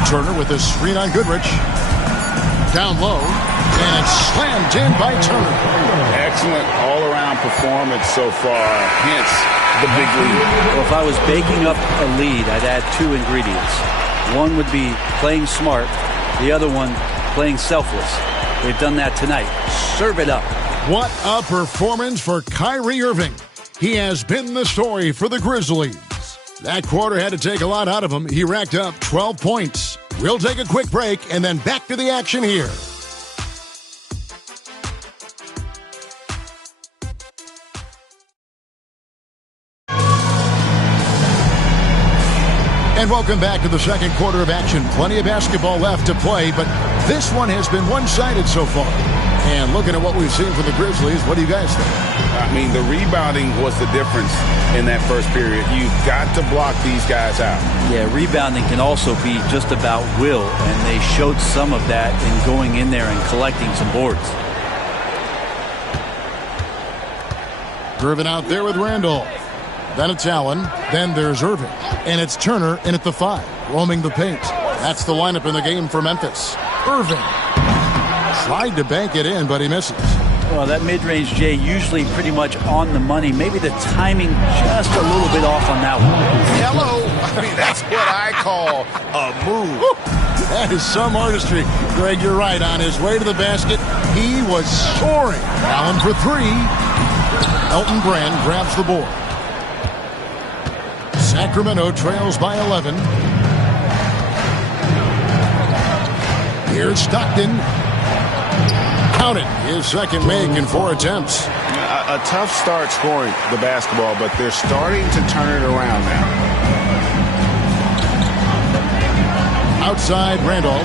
Turner with a screen on Goodrich. Down low. And it's slammed in by Turner. Excellent all-around performance so far. Hence the big lead. Well, if I was baking up a lead, I'd add two ingredients. One would be playing smart. The other one, playing selfless. They've done that tonight. Serve it up. What a performance for Kyrie Irving. He has been the story for the Grizzlies. That quarter had to take a lot out of him. He racked up 12 points. We'll take a quick break and then back to the action here. And welcome back to the second quarter of action. Plenty of basketball left to play, but this one has been one-sided so far. And looking at what we've seen from the Grizzlies, what do you guys think? I mean, the rebounding was the difference in that first period. You've got to block these guys out. Yeah, rebounding can also be just about will, and they showed some of that in going in there and collecting some boards. Irving out there with Randolph. Then it's Allen. Then there's Irving. And it's Turner in at the 5, roaming the paint. That's the lineup in the game for Memphis. Irving tried to bank it in, but he misses. Well, that mid-range, Jay, usually pretty much on the money. Maybe the timing just a little bit off on that one. Hello. I mean, that's what I call a move. That is some artistry. Greg, you're right. On his way to the basket, he was soaring. Allen for 3. Elton Brand grabs the board. Sacramento trails by 11. Here's Stockton. Count it. His second make in 4 attempts. A tough start scoring the basketball, but they're starting to turn it around now. Outside Randolph.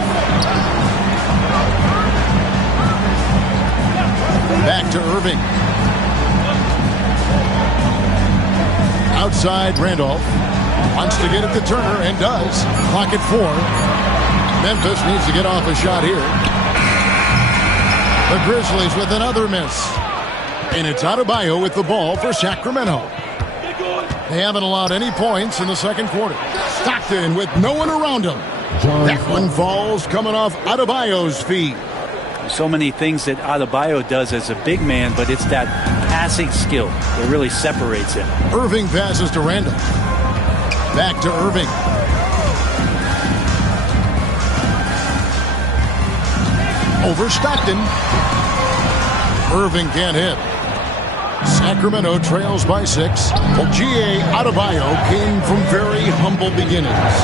Back to Irving. Outside Randolph. Wants to get it to Turner and does. Clock at 4. Memphis needs to get off a shot here. The Grizzlies with another miss. And it's Adebayo with the ball for Sacramento. They haven't allowed any points in the second quarter. Stockton with no one around him. That one falls coming off Adebayo's feet. So many things that Adebayo does as a big man, but it's that passing skill that really separates him. Irving passes to Randall. Back to Irving. Over Stockton. Irving can't hit. Sacramento trails by 6. G.A. Adebayo came from very humble beginnings.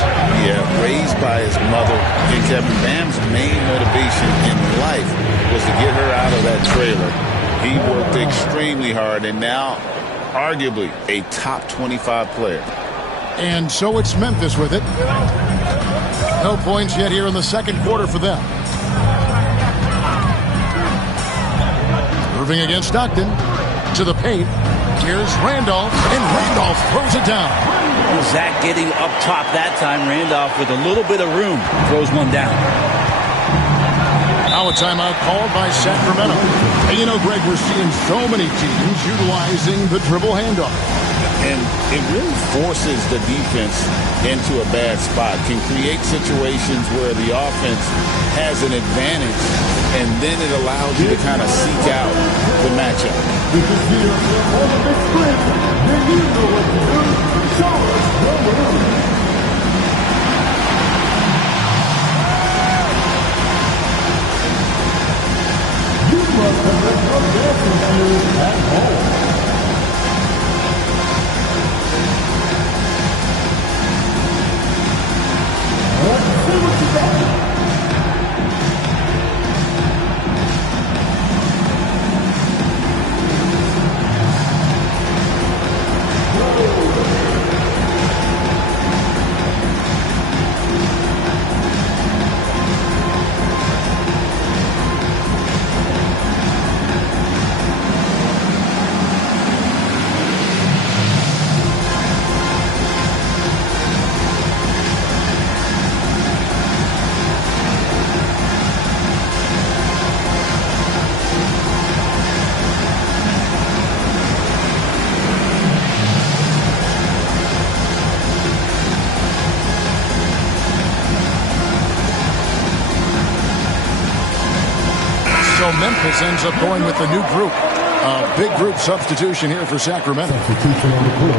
Yeah, raised by his mother. And Kevin Bam's main motivation in life was to get her out of that trailer. He worked extremely hard and now arguably a top 25 player. And so it's Memphis with it. No points yet here in the second quarter for them. Irving against Stockton. To the paint. Here's Randolph, and Randolph throws it down. Zach getting up top that time. Randolph with a little bit of room throws one down. Now a timeout called by Sacramento. And you know, Greg, we're seeing so many teams utilizing the dribble handoff. And it really forces the defense into a bad spot, can create situations where the offense has an advantage, and then it allows you to kind of seek out the matchup. This is here on the sprint. Then you know what to do. Show us the way. You must have left your dancing shoes at home. Let's see what you got. So Memphis ends up going with the new group. A big group substitution here for Sacramento. Substitution on the court.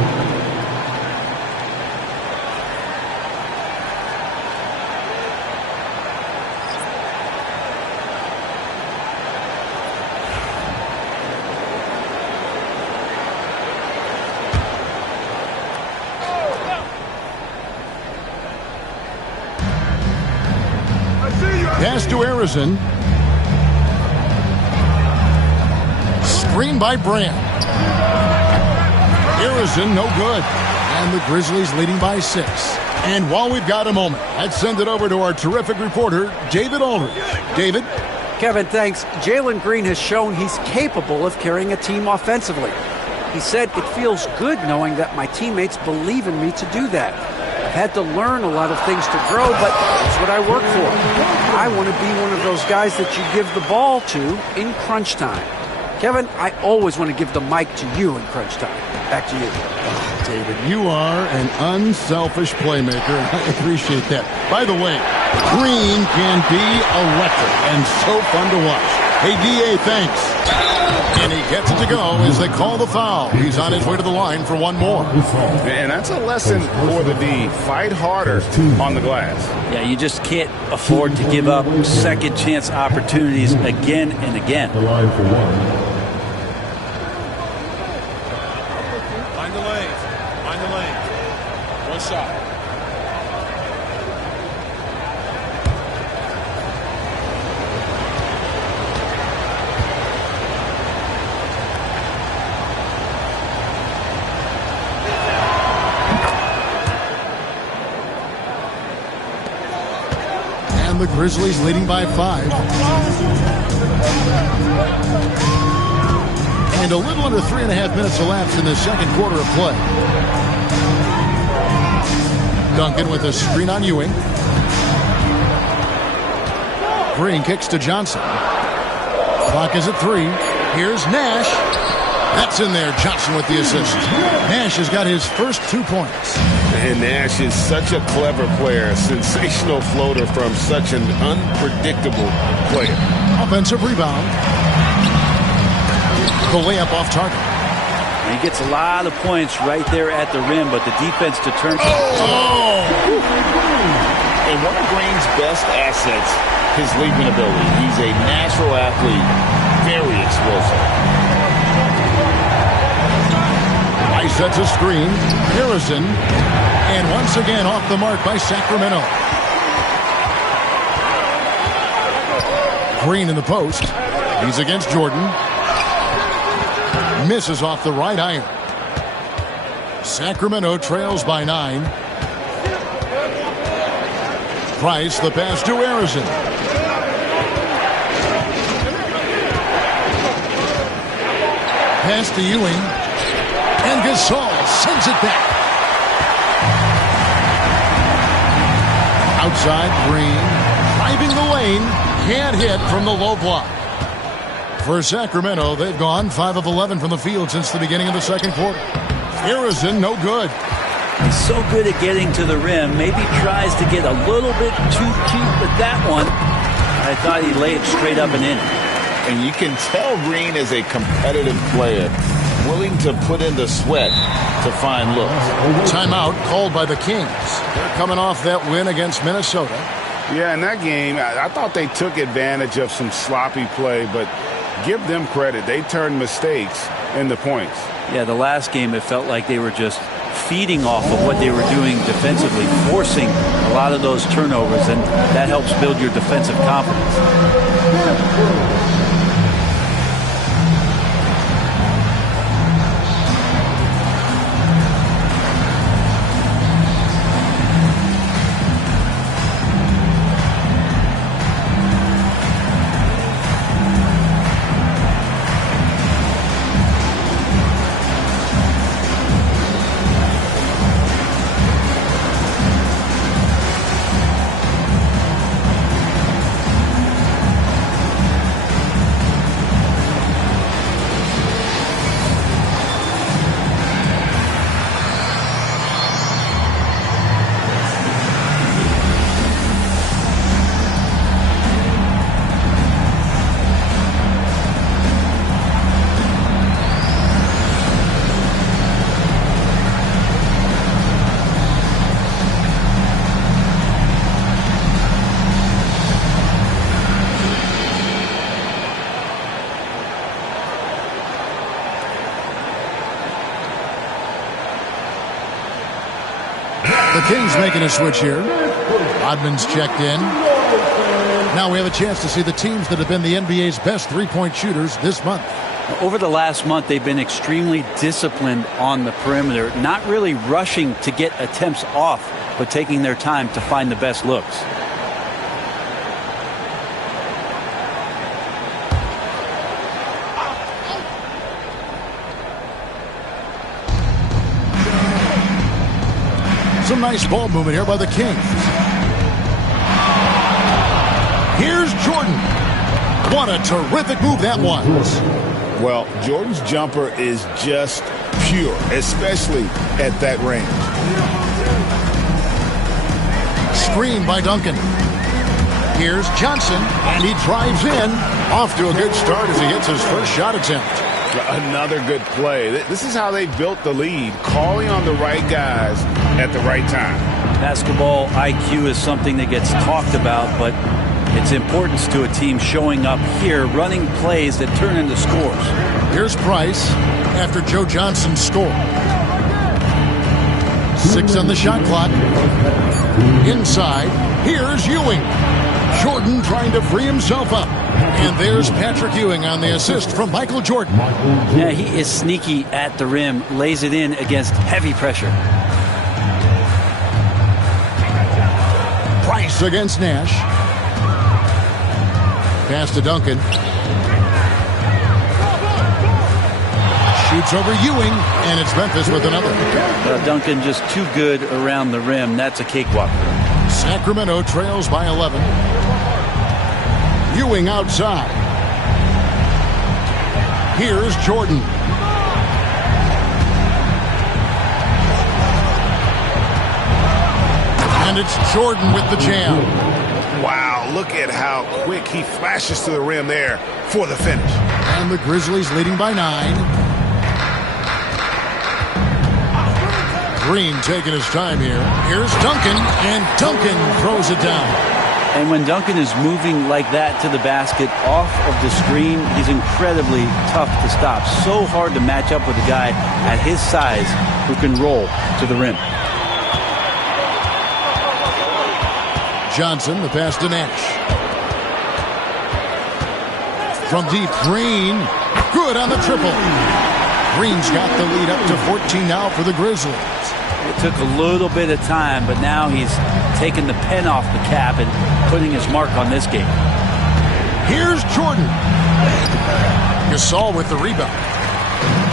Pass to Arizon. Screen by Brand. Arizon, no good. And the Grizzlies leading by 6. And while we've got a moment, let's send it over to our terrific reporter, David Aldridge. David? Kevin, thanks. Jalen Green has shown he's capable of carrying a team offensively. He said, "It feels good knowing that my teammates believe in me to do that. I've had to learn a lot of things to grow, but that's what I work for. I want to be one of those guys that you give the ball to in crunch time." Kevin, I always want to give the mic to you in crunch time. Back to you. Oh, David, you are an unselfish playmaker. I appreciate that. By the way, Green can be electric and so fun to watch. Hey, D.A., thanks. And he gets it to go as they call the foul. He's on his way to the line for one more. And that's a lesson for the D. Fight harder on the glass. Yeah, you just can't afford to give up second chance opportunities again and again. The line for one. Find the lane. Find the lane. One shot. The Grizzlies leading by 5. And a little under 3.5 minutes elapsed in the second quarter of play. Duncan with a screen on Ewing. Green kicks to Johnson. Clock is at 3. Here's Nash. That's in there. Johnson with the assist. Nash has got his first 2 points. And Nash is such a clever player, a sensational floater from such an unpredictable player. Offensive rebound. The layup off target. He gets a lot of points right there at the rim, but the defense determines. Oh! And one of Green's best assets, his leaping ability. He's a natural athlete, very explosive. Sets a screen. Harrison. And once again off the mark by Sacramento. Green in the post. He's against Jordan. Misses off the right iron. Sacramento trails by 9. Price the pass to Harrison. Pass to Ewing. And Gasol sends it back. Outside, Green driving the lane. Can't hit from the low block. For Sacramento, they've gone 5 of 11 from the field since the beginning of the second quarter. Harrison, no good. He's so good at getting to the rim. Maybe tries to get a little bit too cute with that one. I thought he laid straight up and in. And you can tell Green is a competitive player, willing to put in the sweat to find looks. Timeout called by the Kings. They're coming off that win against Minnesota. Yeah, in that game, I thought they took advantage of some sloppy play, but give them credit. They turned mistakes into points. Yeah, the last game, it felt like they were just feeding off of what they were doing defensively, forcing a lot of those turnovers, and that helps build your defensive confidence. The Kings making a switch here. Rodman's checked in. Now we have a chance to see the teams that have been the NBA's best three-point shooters this month. Over the last month, they've been extremely disciplined on the perimeter, not really rushing to get attempts off, but taking their time to find the best looks. Some nice ball movement here by the Kings. Here's Jordan. What a terrific move that was. Well, Jordan's jumper is just pure, especially at that range. Screen by Duncan. Here's Johnson, and he drives in. Off to a good start as he hits his first shot attempt. Another good play. This is how they built the lead, calling on the right guys at the right time. Basketball IQ is something that gets talked about, but its importance to a team showing up here, running plays that turn into scores. Here's Price after Joe Johnson scored. 6 on the shot clock. Inside, here's Ewing. Jordan trying to free himself up. And there's Patrick Ewing on the assist from Michael Jordan. Yeah, he is sneaky at the rim, lays it in against heavy pressure. Price against Nash. Pass to Duncan. Shoots over Ewing, and it's Memphis with another. Duncan just too good around the rim. That's a cakewalk for him. Sacramento trails by 11. Ewing outside. Here's Jordan. And it's Jordan with the jam. Wow, look at how quick he flashes to the rim there for the finish. And the Grizzlies leading by 9. Green taking his time here. Here's Duncan, and Duncan throws it down. And when Duncan is moving like that to the basket off of the screen, he's incredibly tough to stop. So hard to match up with a guy at his size who can roll to the rim. Johnson, the pass to Nash. From deep, Green. Good on the triple. Green's got the lead up to 14 now for the Grizzlies. It took a little bit of time, but now he's taking the pen off the cap and putting his mark on this game. Here's Jordan. Gasol with the rebound.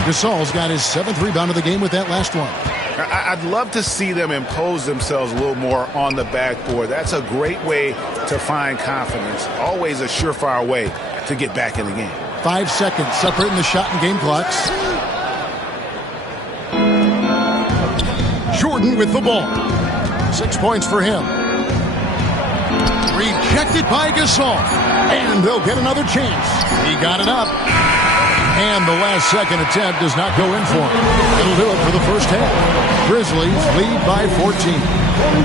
Gasol's got his 7th rebound of the game with that last one. I'd love to see them impose themselves a little more on the backboard. That's a great way to find confidence. Always a surefire way to get back in the game. 5 seconds separating the shot and game clocks. Jordan with the ball. 6 points for him. Rejected by Gasol. And they'll get another chance. He got it up. And the last second attempt does not go in for him. It'll do it for the first half. Grizzlies lead by 14.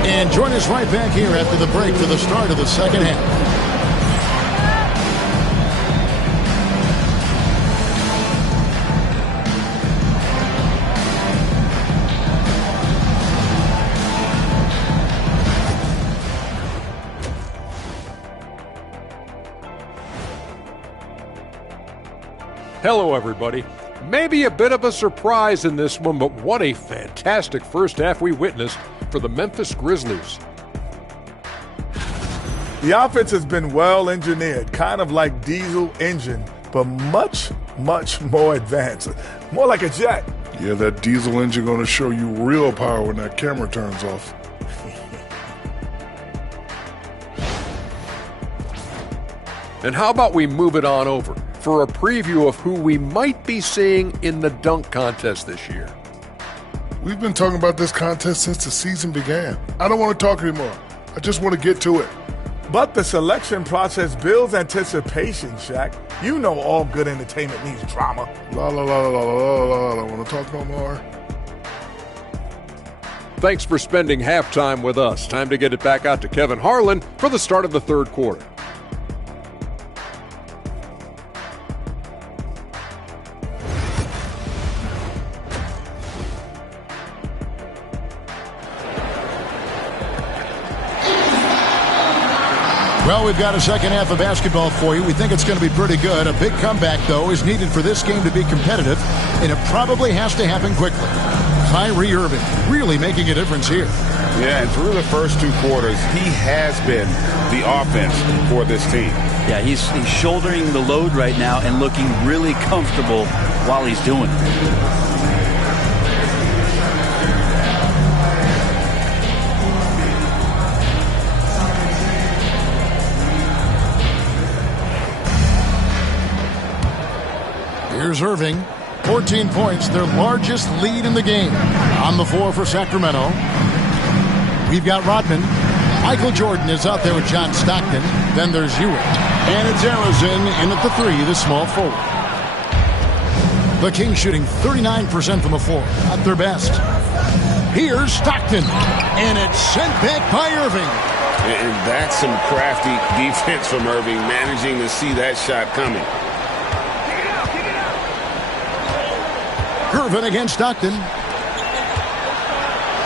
And join us right back here after the break for the start of the second half. Hello, everybody. Maybe a bit of a surprise in this one, but what a fantastic first half we witnessed for the Memphis Grizzlies. The offense has been well engineered, kind of like diesel engine, but much, much more advanced. More like a jet. Yeah, that diesel engine going to show you real power when that camera turns off. And how about we move it on over for a preview of who we might be seeing in the dunk contest this year. We've been talking about this contest since the season began. I don't want to talk anymore. I just want to get to it. But the selection process builds anticipation, Shaq. You know all good entertainment needs drama. La la la la la la la. I don't want to talk no more. Thanks for spending halftime with us. Time to get it back out to Kevin Harlan for the start of the third quarter. Well, we've got a second half of basketball for you. We think it's going to be pretty good. A big comeback, though, is needed for this game to be competitive, and it probably has to happen quickly. Kyrie Irving really making a difference here. Yeah, and through the first 2 quarters, he has been the offense for this team. Yeah, he's shouldering the load right now and looking really comfortable while he's doing it. Here's Irving, 14 points, their largest lead in the game. On the floor for Sacramento, we've got Rodman. Michael Jordan is out there with John Stockton. Then there's Ewing. And it's Arizin in at the 3, the small forward. The Kings shooting 39% from the floor, at their best. Here's Stockton, and it's sent back by Irving. And that's some crafty defense from Irving, managing to see that shot coming. Irvin against Stockton.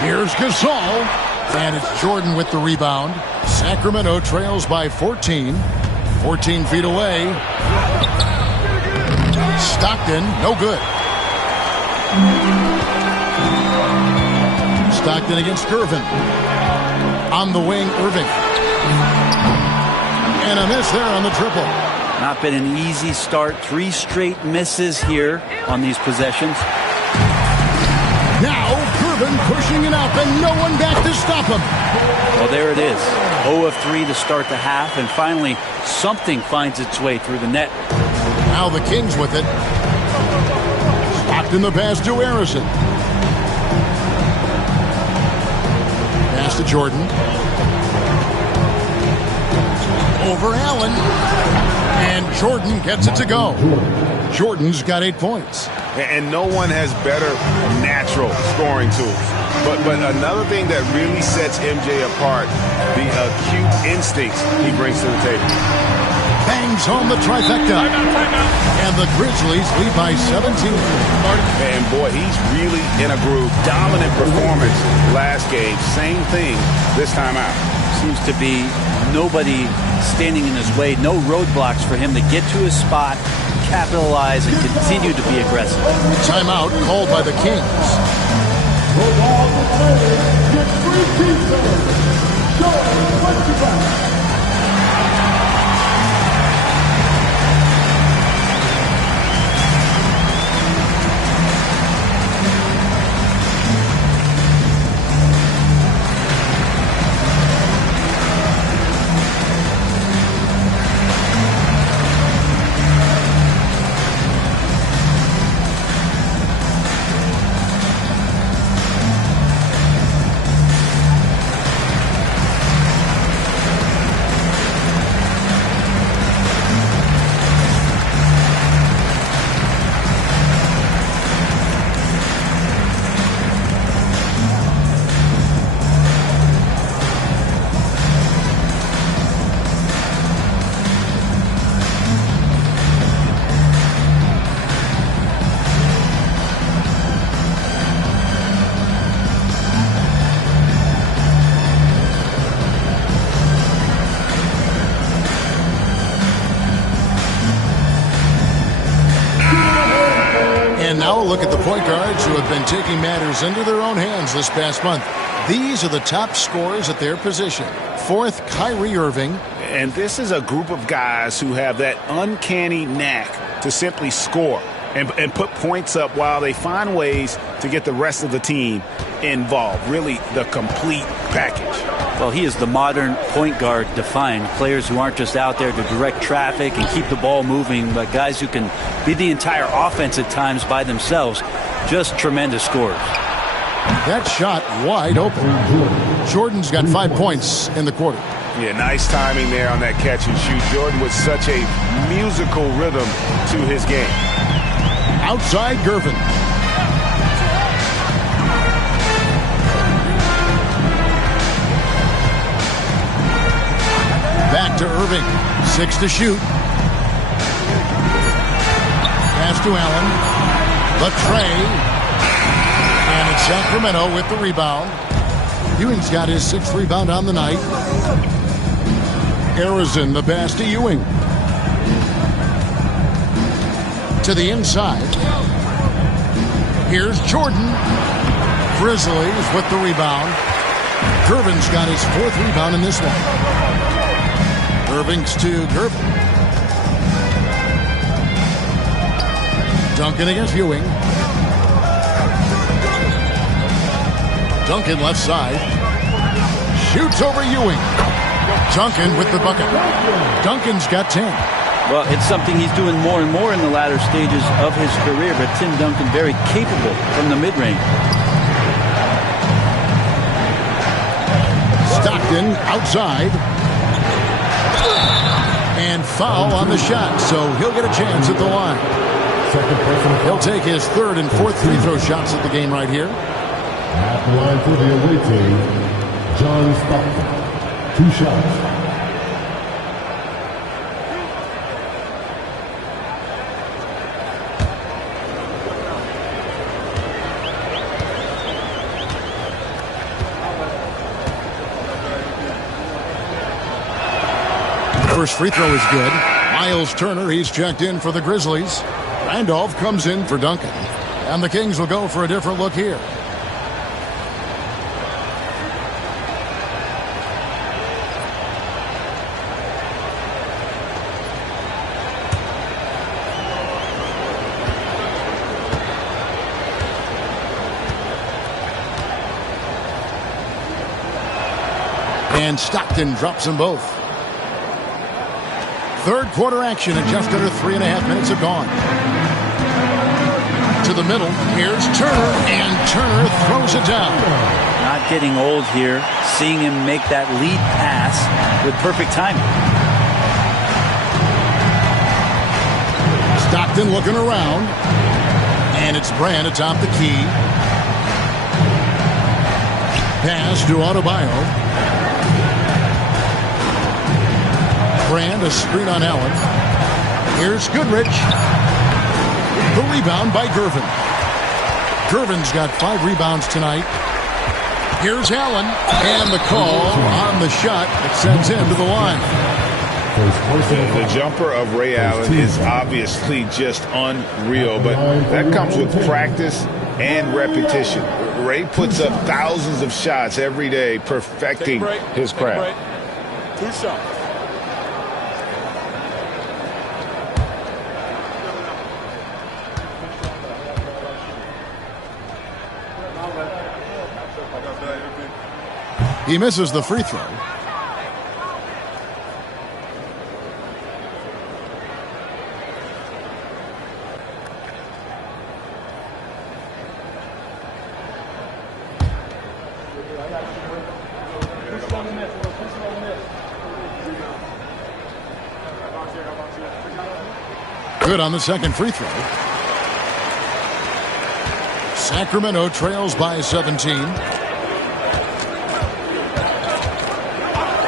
Here's Gasol. And it's Jordan with the rebound. Sacramento trails by 14. 14 feet away. Stockton, no good. Stockton against Irvin. On the wing, Irving. And a miss there on the triple. Not been an easy start. 3 straight misses here on these possessions. Now, Irvin pushing it up and no one back to stop him. Well, there it is. 0 of 3 to start the half, and finally something finds its way through the net. Now the Kings with it. Stockton the pass to Arizin. Pass to Jordan. Over Allen. And Jordan gets it to go. Jordan's got 8 points. And no one has better natural scoring tools. But another thing that really sets MJ apart, the acute instincts he brings to the table. Bangs home the trifecta. And the Grizzlies lead by 17. And boy, he's really in a groove. Dominant performance last game. Same thing this time out. Seems to be nobody standing in his way. No roadblocks for him to get to his spot, capitalize, and continue to be aggressive. Timeout called by the Kings. look at the point guards who have been taking matters into their own hands this past month. These are the top scorers at their position. Fourth, Kyrie Irving. And this is a group of guys who have that uncanny knack to simply score and put points up while they find ways to get the rest of the team involved. Really the complete package. Well, he is the modern point guard defined. Players who aren't just out there to direct traffic and keep the ball moving, but guys who can be the entire offense at times by themselves. Just tremendous scorers. That shot wide open. Jordan's got 5 points in the quarter. Yeah, nice timing there on that catch and shoot. Jordan with such a musical rhythm to his game. Outside Gervin. Back to Irving. 6 to shoot. Pass to Allen. The tray. And it's Sacramento with the rebound. Ewing's got his 6th rebound on the night. Arizin, the pass to Ewing. To the inside. Here's Jordan. Grizzlies with the rebound. Gervin's got his 4th rebound in this one. Irving's to Gervin. Duncan against Ewing. Duncan left side. Shoots over Ewing. Duncan with the bucket. Duncan's got 10. Well, it's something he's doing more and more in the latter stages of his career, but Tim Duncan very capable from the mid-range. Stockton outside. And foul on the shot, so he'll get a chance at the line. He'll take his 3rd and 4th free throw shots at the game right here. At the line for the away team, John Stockton. 2 shots. First free throw is good. Miles Turner, he's checked in for the Grizzlies. Randolph comes in for Duncan. And the Kings will go for a different look here. And Stockton drops them both. 3rd quarter action and just under 3.5 minutes have gone. To the middle, here's Turner, and Turner throws it down. Not getting old here, seeing him make that lead pass with perfect timing. Stockton looking around, and it's Brand atop the key. Pass to Adebayo. Brand, a screen on Allen. Here's Goodrich. The rebound by Gervin. Gervin's got 5 rebounds tonight. Here's Allen. And the call on the shot that sends him to the line. The jumper of Ray Allen is obviously just unreal, but that comes with practice and repetition. Ray puts up thousands of shots every day, perfecting his craft. 2 shots. He misses the free throw. Good on the second free throw. Sacramento trails by 17.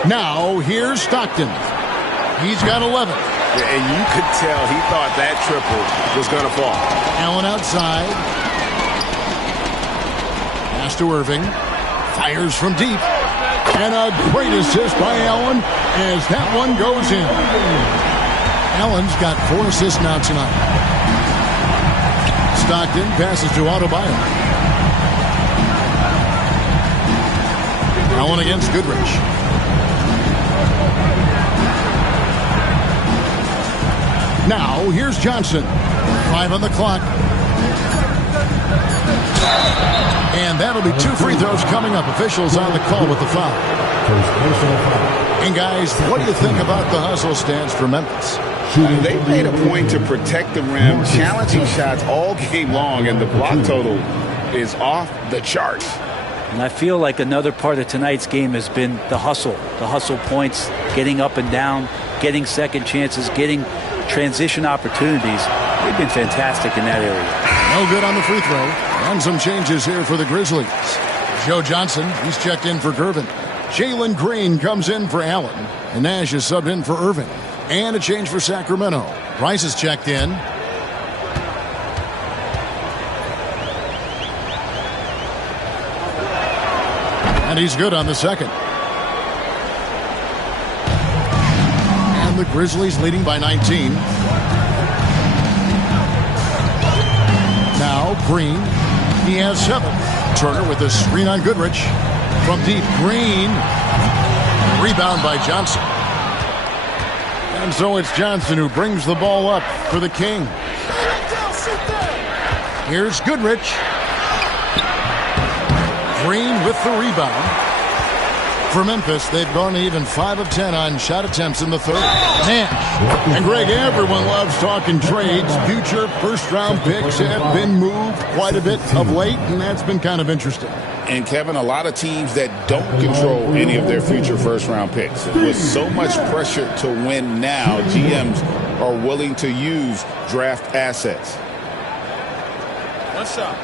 Now, here's Stockton. He's got 11. And you could tell he thought that triple was going to fall. Allen outside. Pass to Irving. Fires from deep. And a great assist by Allen as that one goes in. Allen's got 4 assists now tonight. Stockton passes to Adebayo. Allen against Goodrich. Now, here's Johnson. 5 on the clock. And that'll be 2 free throws coming up. Officials on the call with the foul. And guys, what do you think about the hustle stance for Memphis? They made a point to protect the rim, challenging shots all game long, and the block total is off the charts. And I feel like another part of tonight's game has been the hustle points, getting up and down, getting second chances, getting transition opportunities. They've been fantastic in that area. No good on the free throw. And some changes here for the Grizzlies. Joe Johnson, he's checked in for Gervin. Jalen Green comes in for Allen. And Nash is subbed in for Irving. And a change for Sacramento. Price is checked in. And he's good on the second. And the Grizzlies leading by 19. Now Green. He has 7. Turner with a screen on Goodrich. From deep, Green. Rebound by Johnson. And so it's Johnson who brings the ball up for the King. Here's Goodrich. Green with the rebound. For Memphis, they've gone even 5 of 10 on shot attempts in the third. Nash. And Greg, everyone loves talking trades. Future first-round picks have been moved quite a bit of late, and that's been kind of interesting. And, Kevin, a lot of teams that don't control any of their future first-round picks. With so much pressure to win now, GMs are willing to use draft assets. What's up?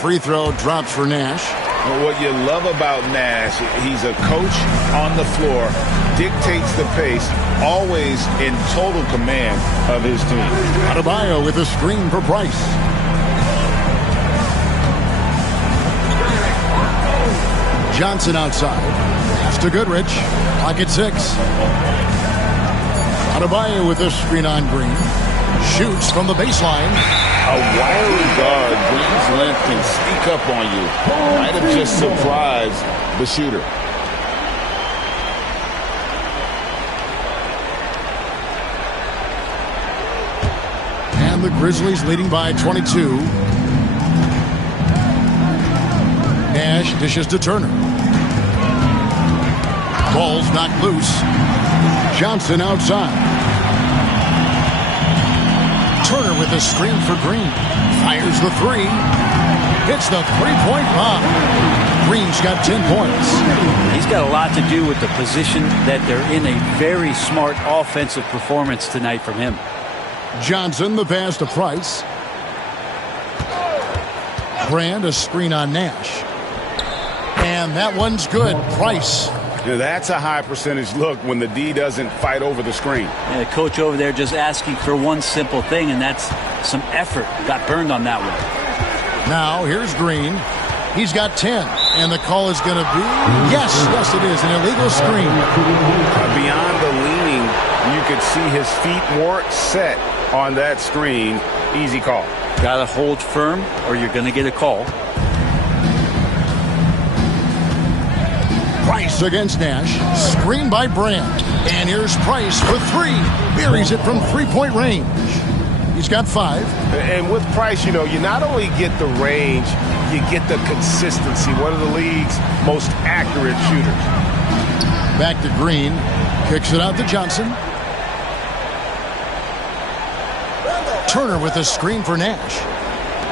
Free throw drops for Nash. Well, what you love about Nash, he's a coach on the floor, dictates the pace, always in total command of his team. Adebayo with a screen for Price. Johnson outside. Pass to Goodrich. Pocket 6. Adebayo with a screen on Green. Shoots from the baseline. A wiry guard, Green's length can sneak up on you. Might have just surprised the shooter. And the Grizzlies leading by 22. Nash dishes to Turner. Ball's knocked loose. Johnson outside. Turner with a screen for Green. Fires the 3. Hits the three-point bomb. Green's got 10 points. He's got a lot to do with the position that they're in. A very smart offensive performance tonight from him. Johnson, the pass to Price. Brand, a screen on Nash. And that one's good. Price. Yeah, that's a high percentage look when the D doesn't fight over the screen. Yeah, the coach over there just asking for one simple thing, and that's some effort. Got burned on that one. Now, here's Green. He's got 10, and the call is going to be, yes, it is, an illegal screen. Beyond the leaning, you could see his feet weren't set on that screen. Easy call. Got to hold firm, or you're going to get a call. Price against Nash. Screen by Brand. And here's Price for 3. Buries it from three-point range. He's got 5. And with Price, you not only get the range, you get the consistency. One of the league's most accurate shooters. Back to Green. Kicks it out to Johnson. Turner with a screen for Nash.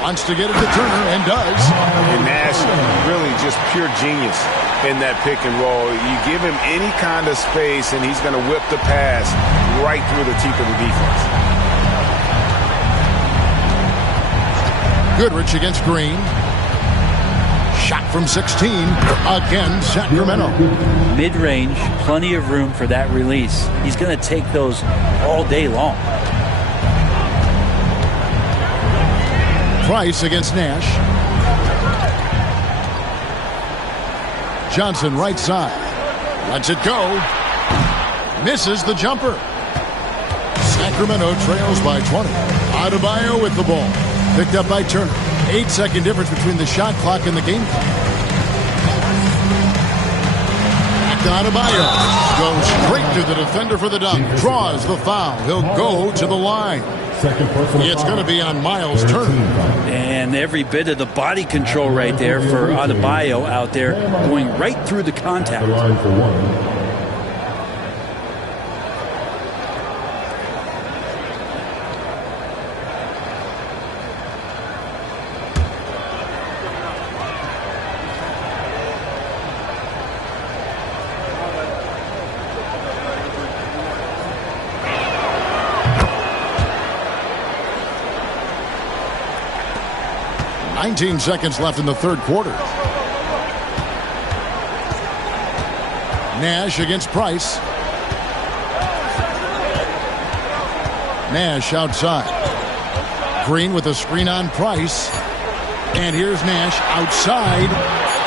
Wants to get it to Turner and does. And Nash really just pure genius in that pick and roll. You give him any kind of space and he's going to whip the pass right through the teeth of the defense. Goodrich against Green. Shot from 16. Again, Sacramento. Mid-range, plenty of room for that release. He's going to take those all day long. Price against Nash. Johnson right side. Lets it go. Misses the jumper. Sacramento trails by 20. Adebayo with the ball. Picked up by Turner. 8-second difference between the shot clock and the game clock. Back to Adebayo. Goes straight to the defender for the dunk. Draws the foul. He'll go to the line. It's going to be on Miles Turner. And every bit of the body control right there for Adebayo out there, going right through the contact. 19 seconds left in the third quarter. Nash against Price. Nash outside. Green with a screen on Price. And here's Nash outside.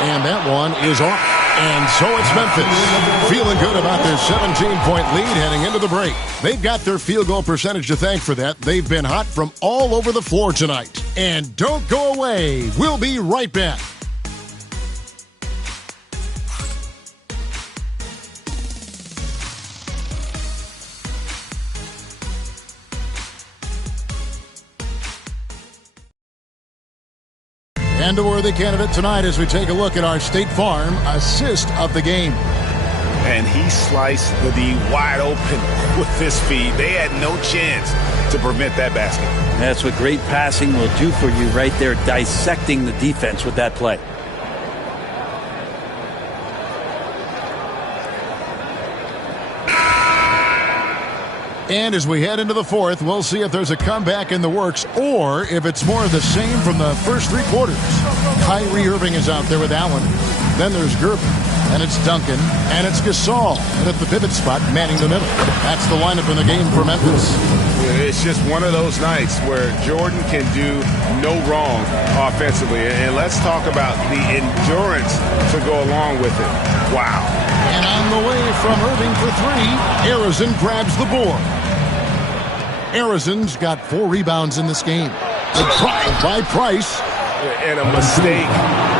And that one is off. And so it's Memphis feeling good about their 17-point lead heading into the break. They've got their field goal percentage to thank for that. They've been hot from all over the floor tonight. And don't go away. We'll be right back. And a worthy candidate tonight as we take a look at our State Farm assist of the game. And he sliced the D wide open with his feet. They had no chance to prevent that basket. That's what great passing will do for you right there, dissecting the defense with that play. And as we head into the fourth, we'll see if there's a comeback in the works or if it's more of the same from the first three quarters. Kyrie Irving is out there with Allen. Then there's Gervin. And it's Duncan. And it's Gasol. And at the pivot spot, manning the middle. That's the lineup in the game for Memphis. It's just one of those nights where Jordan can do no wrong offensively. And let's talk about the endurance to go along with it. Wow. And on the way from Irving for three, Arizon grabs the board. Arizon's got 4 rebounds in this game. A drive by Price. And a mistake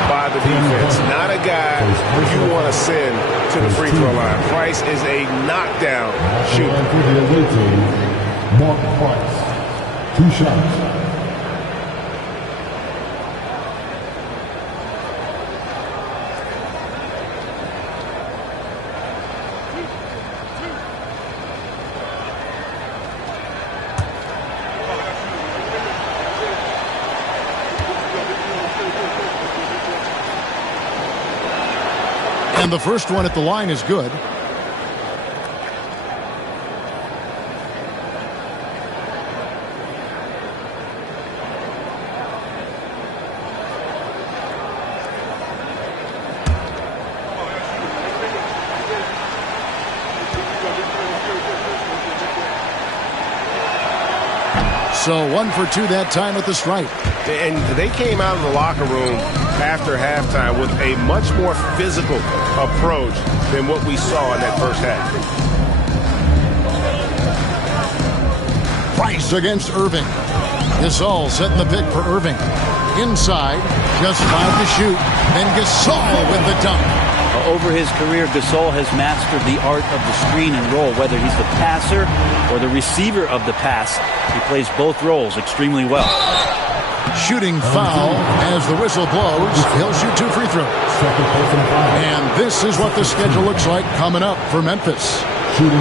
by the defense. Not a guy you want to send to the free throw line. Price is a knockdown shooter. Mark Price. 2 shots. And the first one at the line is good. So 1 for 2 that time at the stripe. And they came out of the locker room after halftime with a much more physical approach than what we saw in that first half. Price against Irving. Gasol setting the pick for Irving. Inside, just 5 to shoot. Then Gasol with the dunk. Over his career, Gasol has mastered the art of the screen and roll. Whether he's the passer or the receiver of the pass, he plays both roles extremely well. Shooting foul as the whistle blows. He'll shoot 2 free throws. And this is what the schedule looks like coming up for Memphis.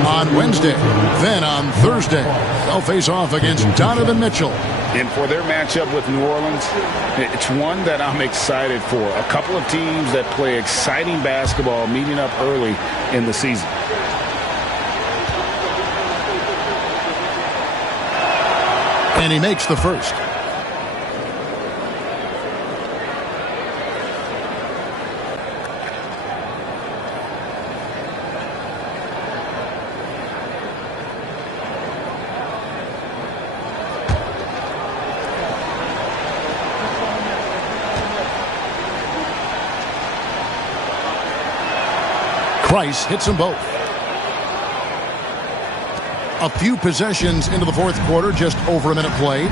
On Wednesday, then on Thursday, they'll face off against Donovan Mitchell. And for their matchup with New Orleans, it's one that I'm excited for. A couple of teams that play exciting basketball meeting up early in the season. And he makes the first. Price hits them both. A few possessions into the fourth quarter, just over a minute played.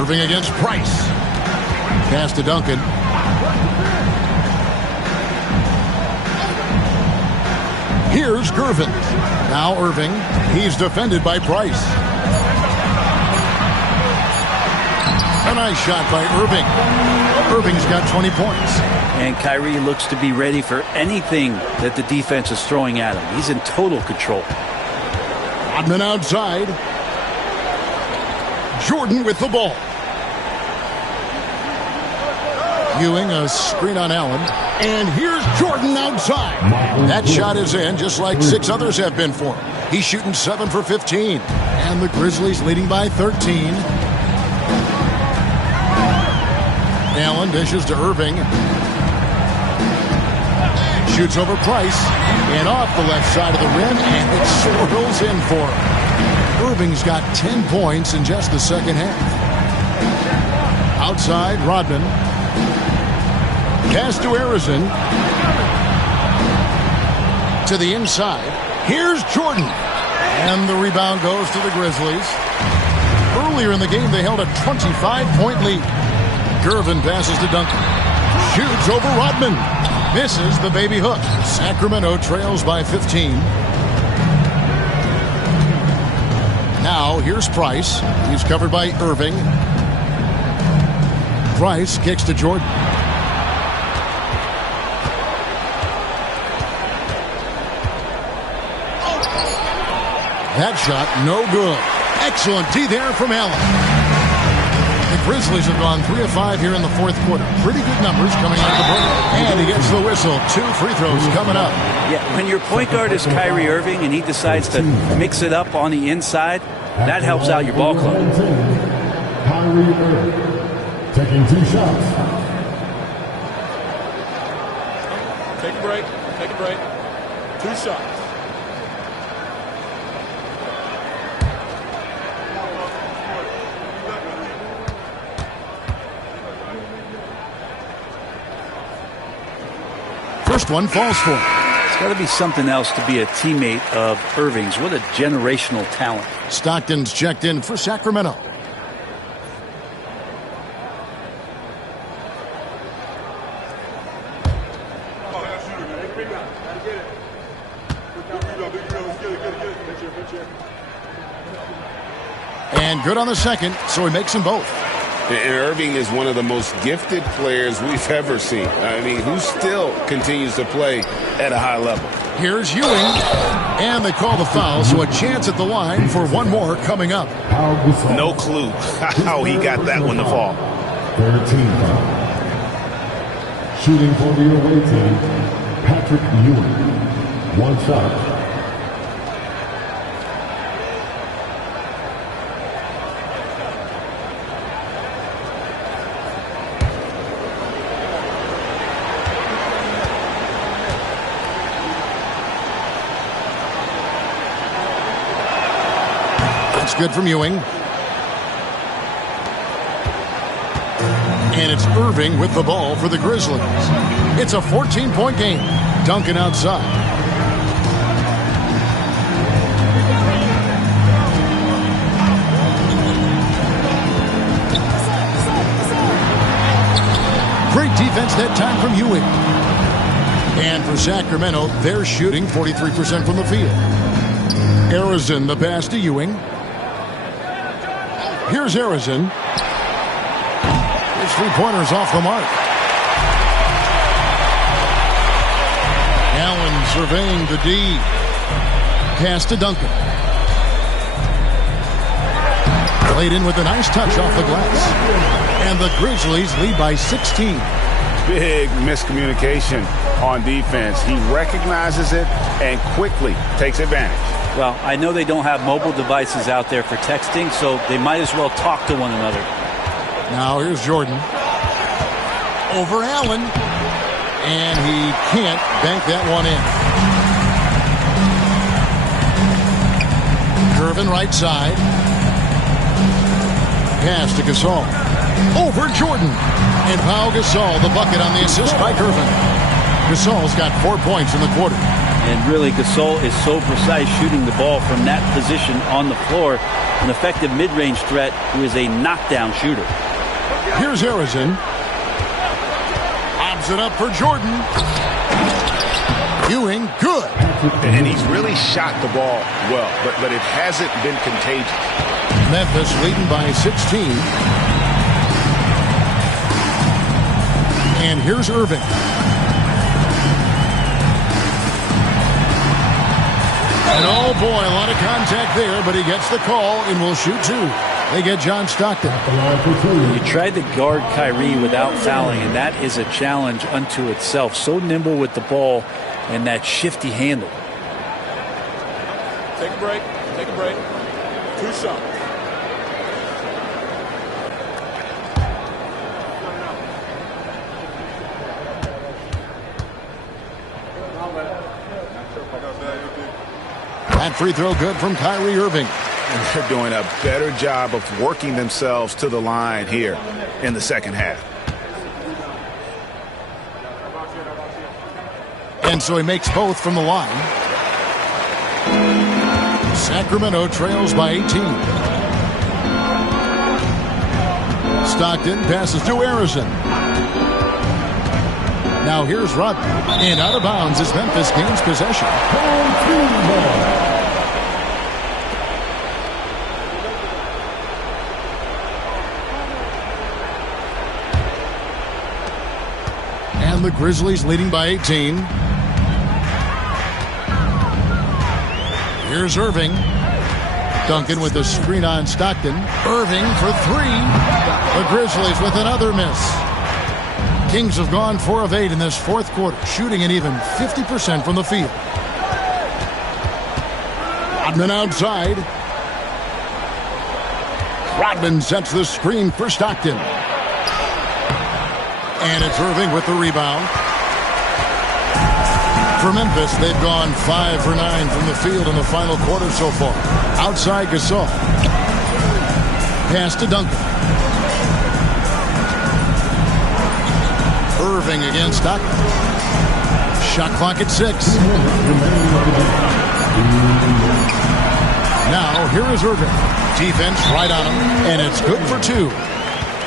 Irving against Price. Pass to Duncan. Here's Gervin. Now Irving. He's defended by Price. A nice shot by Irving. Irving's got 20 points. And Kyrie looks to be ready for anything that the defense is throwing at him. He's in total control. Rodman outside. Jordan with the ball. Ewing, a screen on Allen. And here's Jordan outside. That shot is in, just like 6 others have been for him. He's shooting 7 for 15. And the Grizzlies leading by 13. Allen dishes to Irving. Shoots over Price. And off the left side of the rim. And it swirls in for him. Irving's got 10 points in just the second half. Outside, Rodman. Pass to Arizon. To the inside. Here's Jordan. And the rebound goes to the Grizzlies. Earlier in the game, they held a 25-point lead. Gervin passes to Duncan. Shoots over Rodman. Misses the baby hook. Sacramento trails by 15. Now, here's Price. He's covered by Irving. Price kicks to Jordan. That shot, no good. Excellent D there from Allen. The Grizzlies have gone 3 of 5 here in the fourth quarter. Pretty good numbers coming out of the break. And he gets the whistle. 2 free throws coming up. Yeah, when your point guard is Kyrie Irving and he decides to mix it up on the inside, that helps out your ball club. Kyrie Irving taking 2 shots. Take a break. Take a break. 2 shots. First one falls for him. It's got to be something else to be a teammate of Irving's. What a generational talent. Stockton's checked in for Sacramento. And good on the second, so he makes them both. And Irving is one of the most gifted players we've ever seen. I mean, who still continues to play at a high level. Here's Ewing. And they call the foul, so a chance at the line for one more coming up. No clue how he got that one to fall. 13 foul. Shooting for the away team, Patrick Ewing. 1 shot. Good from Ewing. And it's Irving with the ball for the Grizzlies. It's a 14-point game. Duncan outside. Great defense that time from Ewing. And for Sacramento, they're shooting 43% from the field. Arizon, the pass to Ewing. Here's Arizon. His 3-pointer's off the mark. Allen surveying the D. Pass to Duncan. Played in with a nice touch off the glass. And the Grizzlies lead by 16. Big miscommunication on defense. He recognizes it and quickly takes advantage. Well, I know they don't have mobile devices out there for texting, so they might as well talk to one another. Now here's Jordan. Over Allen. And he can't bank that one in. Gervin right side. Pass to Gasol. over Jordan. And Pau Gasol, the bucket on the assist by Irving. Gasol's got 4 points in the quarter. And really, Gasol is so precise shooting the ball from that position on the floor. An effective mid-range threat who is a knockdown shooter. Here's Harrison. Lobs it up for Jordan. Ewing, good. And he's really shot the ball well, but it hasn't been contagious. Memphis leading by 16. And here's Irving. And oh boy, a lot of contact there, but he gets the call and will shoot 2. They get John Stockton. You tried to guard Kyrie without fouling, and that is a challenge unto itself. So nimble with the ball and that shifty handle. Take a break. Take a break. 2 shots. That free throw good from Kyrie Irving. And they're doing a better job of working themselves to the line here in the second half. And so he makes both from the line. Sacramento trails by 18. Stockton passes to Harrison. Now here's Rodman. And out of bounds as Memphis gains possession. And the Grizzlies leading by 18. Here's Irving. Duncan with the screen on Stockton. Irving for 3. The Grizzlies with another miss. Kings have gone 4 of 8 in this fourth quarter, shooting an even 50% from the field. Rodman outside. Rodman sets the screen for Stockton. And it's Irving with the rebound. For Memphis, they've gone 5 for 9 from the field in the final quarter so far. Outside Gasol. Pass to Duncan. Irving against Stockton. Shot clock at 6. Now, here is Irving. Defense right on him, and it's good for 2.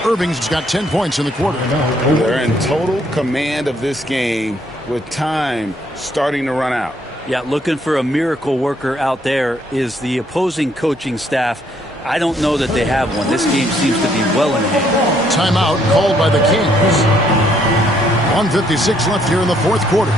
Irving's got 10 points in the quarter. They're in total command of this game with time starting to run out. Yeah, looking for a miracle worker out there is the opposing coaching staff. I don't know that they have one. This game seems to be well in hand. Timeout called by the Kings. 1:56 left here in the fourth quarter.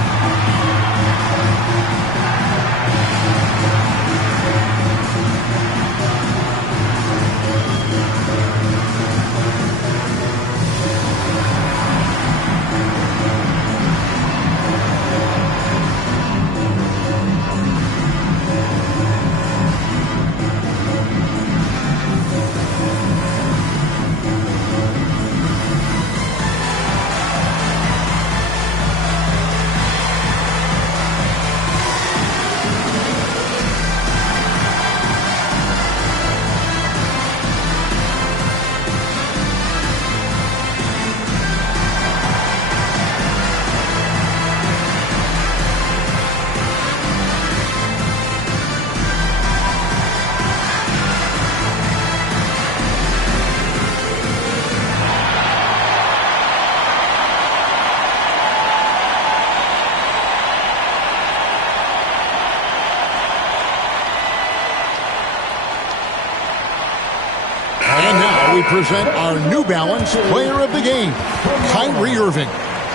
We present our New Balance Player of the Game, Kyrie Irving.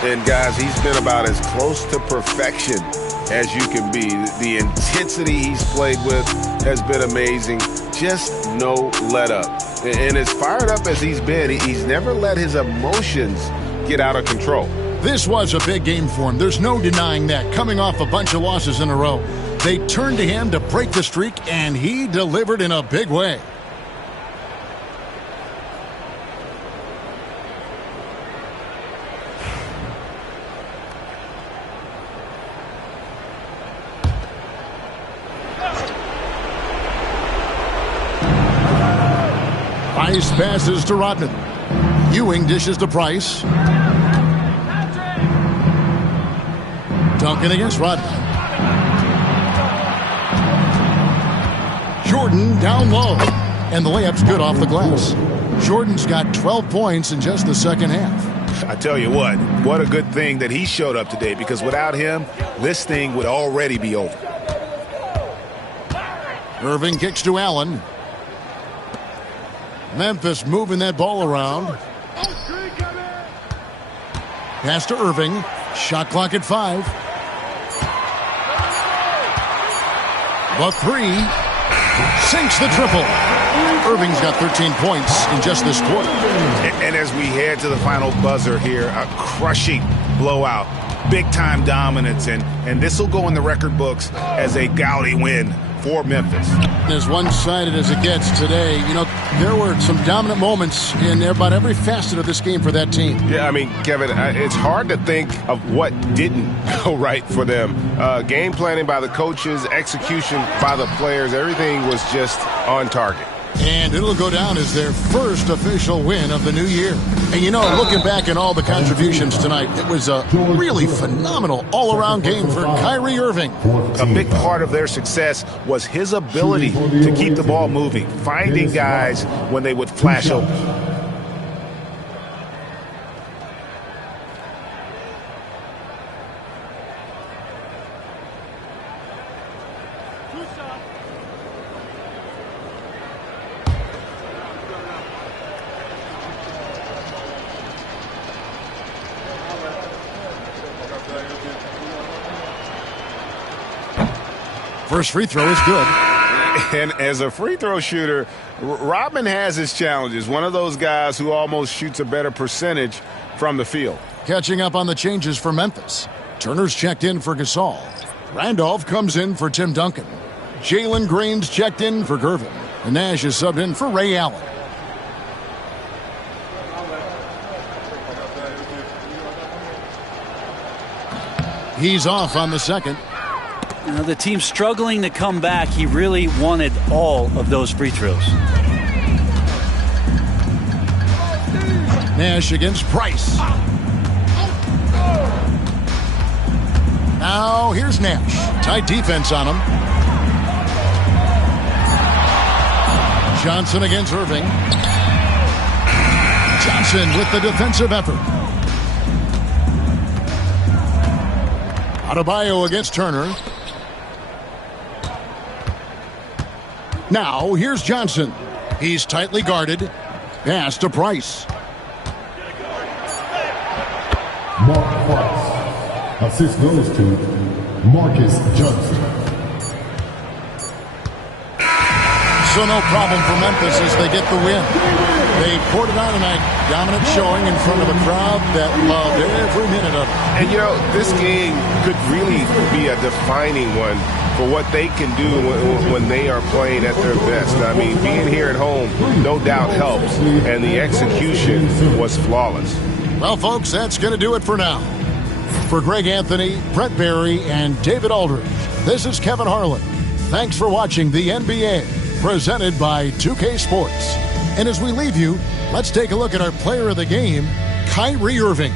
And guys, he's been about as close to perfection as you can be. The intensity he's played with has been amazing. Just no let up. And as fired up as he's been, he's never let his emotions get out of control. This was a big game for him. There's no denying that. Coming off a bunch of losses in a row, they turned to him to break the streak, and he delivered in a big way. Nice passes to Rodman. Ewing dishes to Price. Duncan against Rodman. Jordan down low. And the layup's good off the glass. Jordan's got 12 points in just the second half. I tell you what a good thing that he showed up today, because without him, this thing would already be over. Irving kicks to Allen. Memphis moving that ball around. Pass to Irving. Shot clock at 5. The 3 sinks the triple. Irving's got 13 points in just this quarter. And as we head to the final buzzer here, a crushing blowout, big-time dominance, and this will go in the record books as a gaudy win for Memphis. As one-sided as it gets today, you know, there were some dominant moments in about every facet of this game for that team. Yeah, I mean, Kevin, it's hard to think of what didn't go right for them. Game planning by the coaches, execution by the players, everything was just on target. And it'll go down as their first official win of the new year. And, you know, looking back at all the contributions tonight, it was a really phenomenal all-around game for Kyrie Irving. A big part of their success was his ability to keep the ball moving, finding guys when they would flash open. First free throw is good. And as a free throw shooter, Rodman has his challenges. One of those guys who almost shoots a better percentage from the field. Catching up on the changes for Memphis. Turner's checked in for Gasol. Randolph comes in for Tim Duncan. Jalen Green's checked in for Gervin. And Nash is subbed in for Ray Allen. He's off on the second. The team's struggling to come back. He really wanted all of those free throws. Nash against Price. Now here's Nash. Tight defense on him. Johnson against Irving. Johnson with the defensive effort. Adebayo against Turner. Now, here's Johnson. He's tightly guarded. Pass to Price. Mark Price. Assist goes to Marcus Johnson. So no problem for Memphis as they get the win. They poured it on tonight. Dominant showing in front of a crowd that loved every minute of it. And, you know, this game could really be a defining one for what they can do when they are playing at their best. I mean, being here at home no doubt helps, and the execution was flawless. Well, folks, that's going to do it for now. For Greg Anthony, Brett Barry, and David Aldridge, this is Kevin Harlan. Thanks for watching the NBA, presented by 2K Sports. And as we leave you, let's take a look at our player of the game, Kyrie Irving.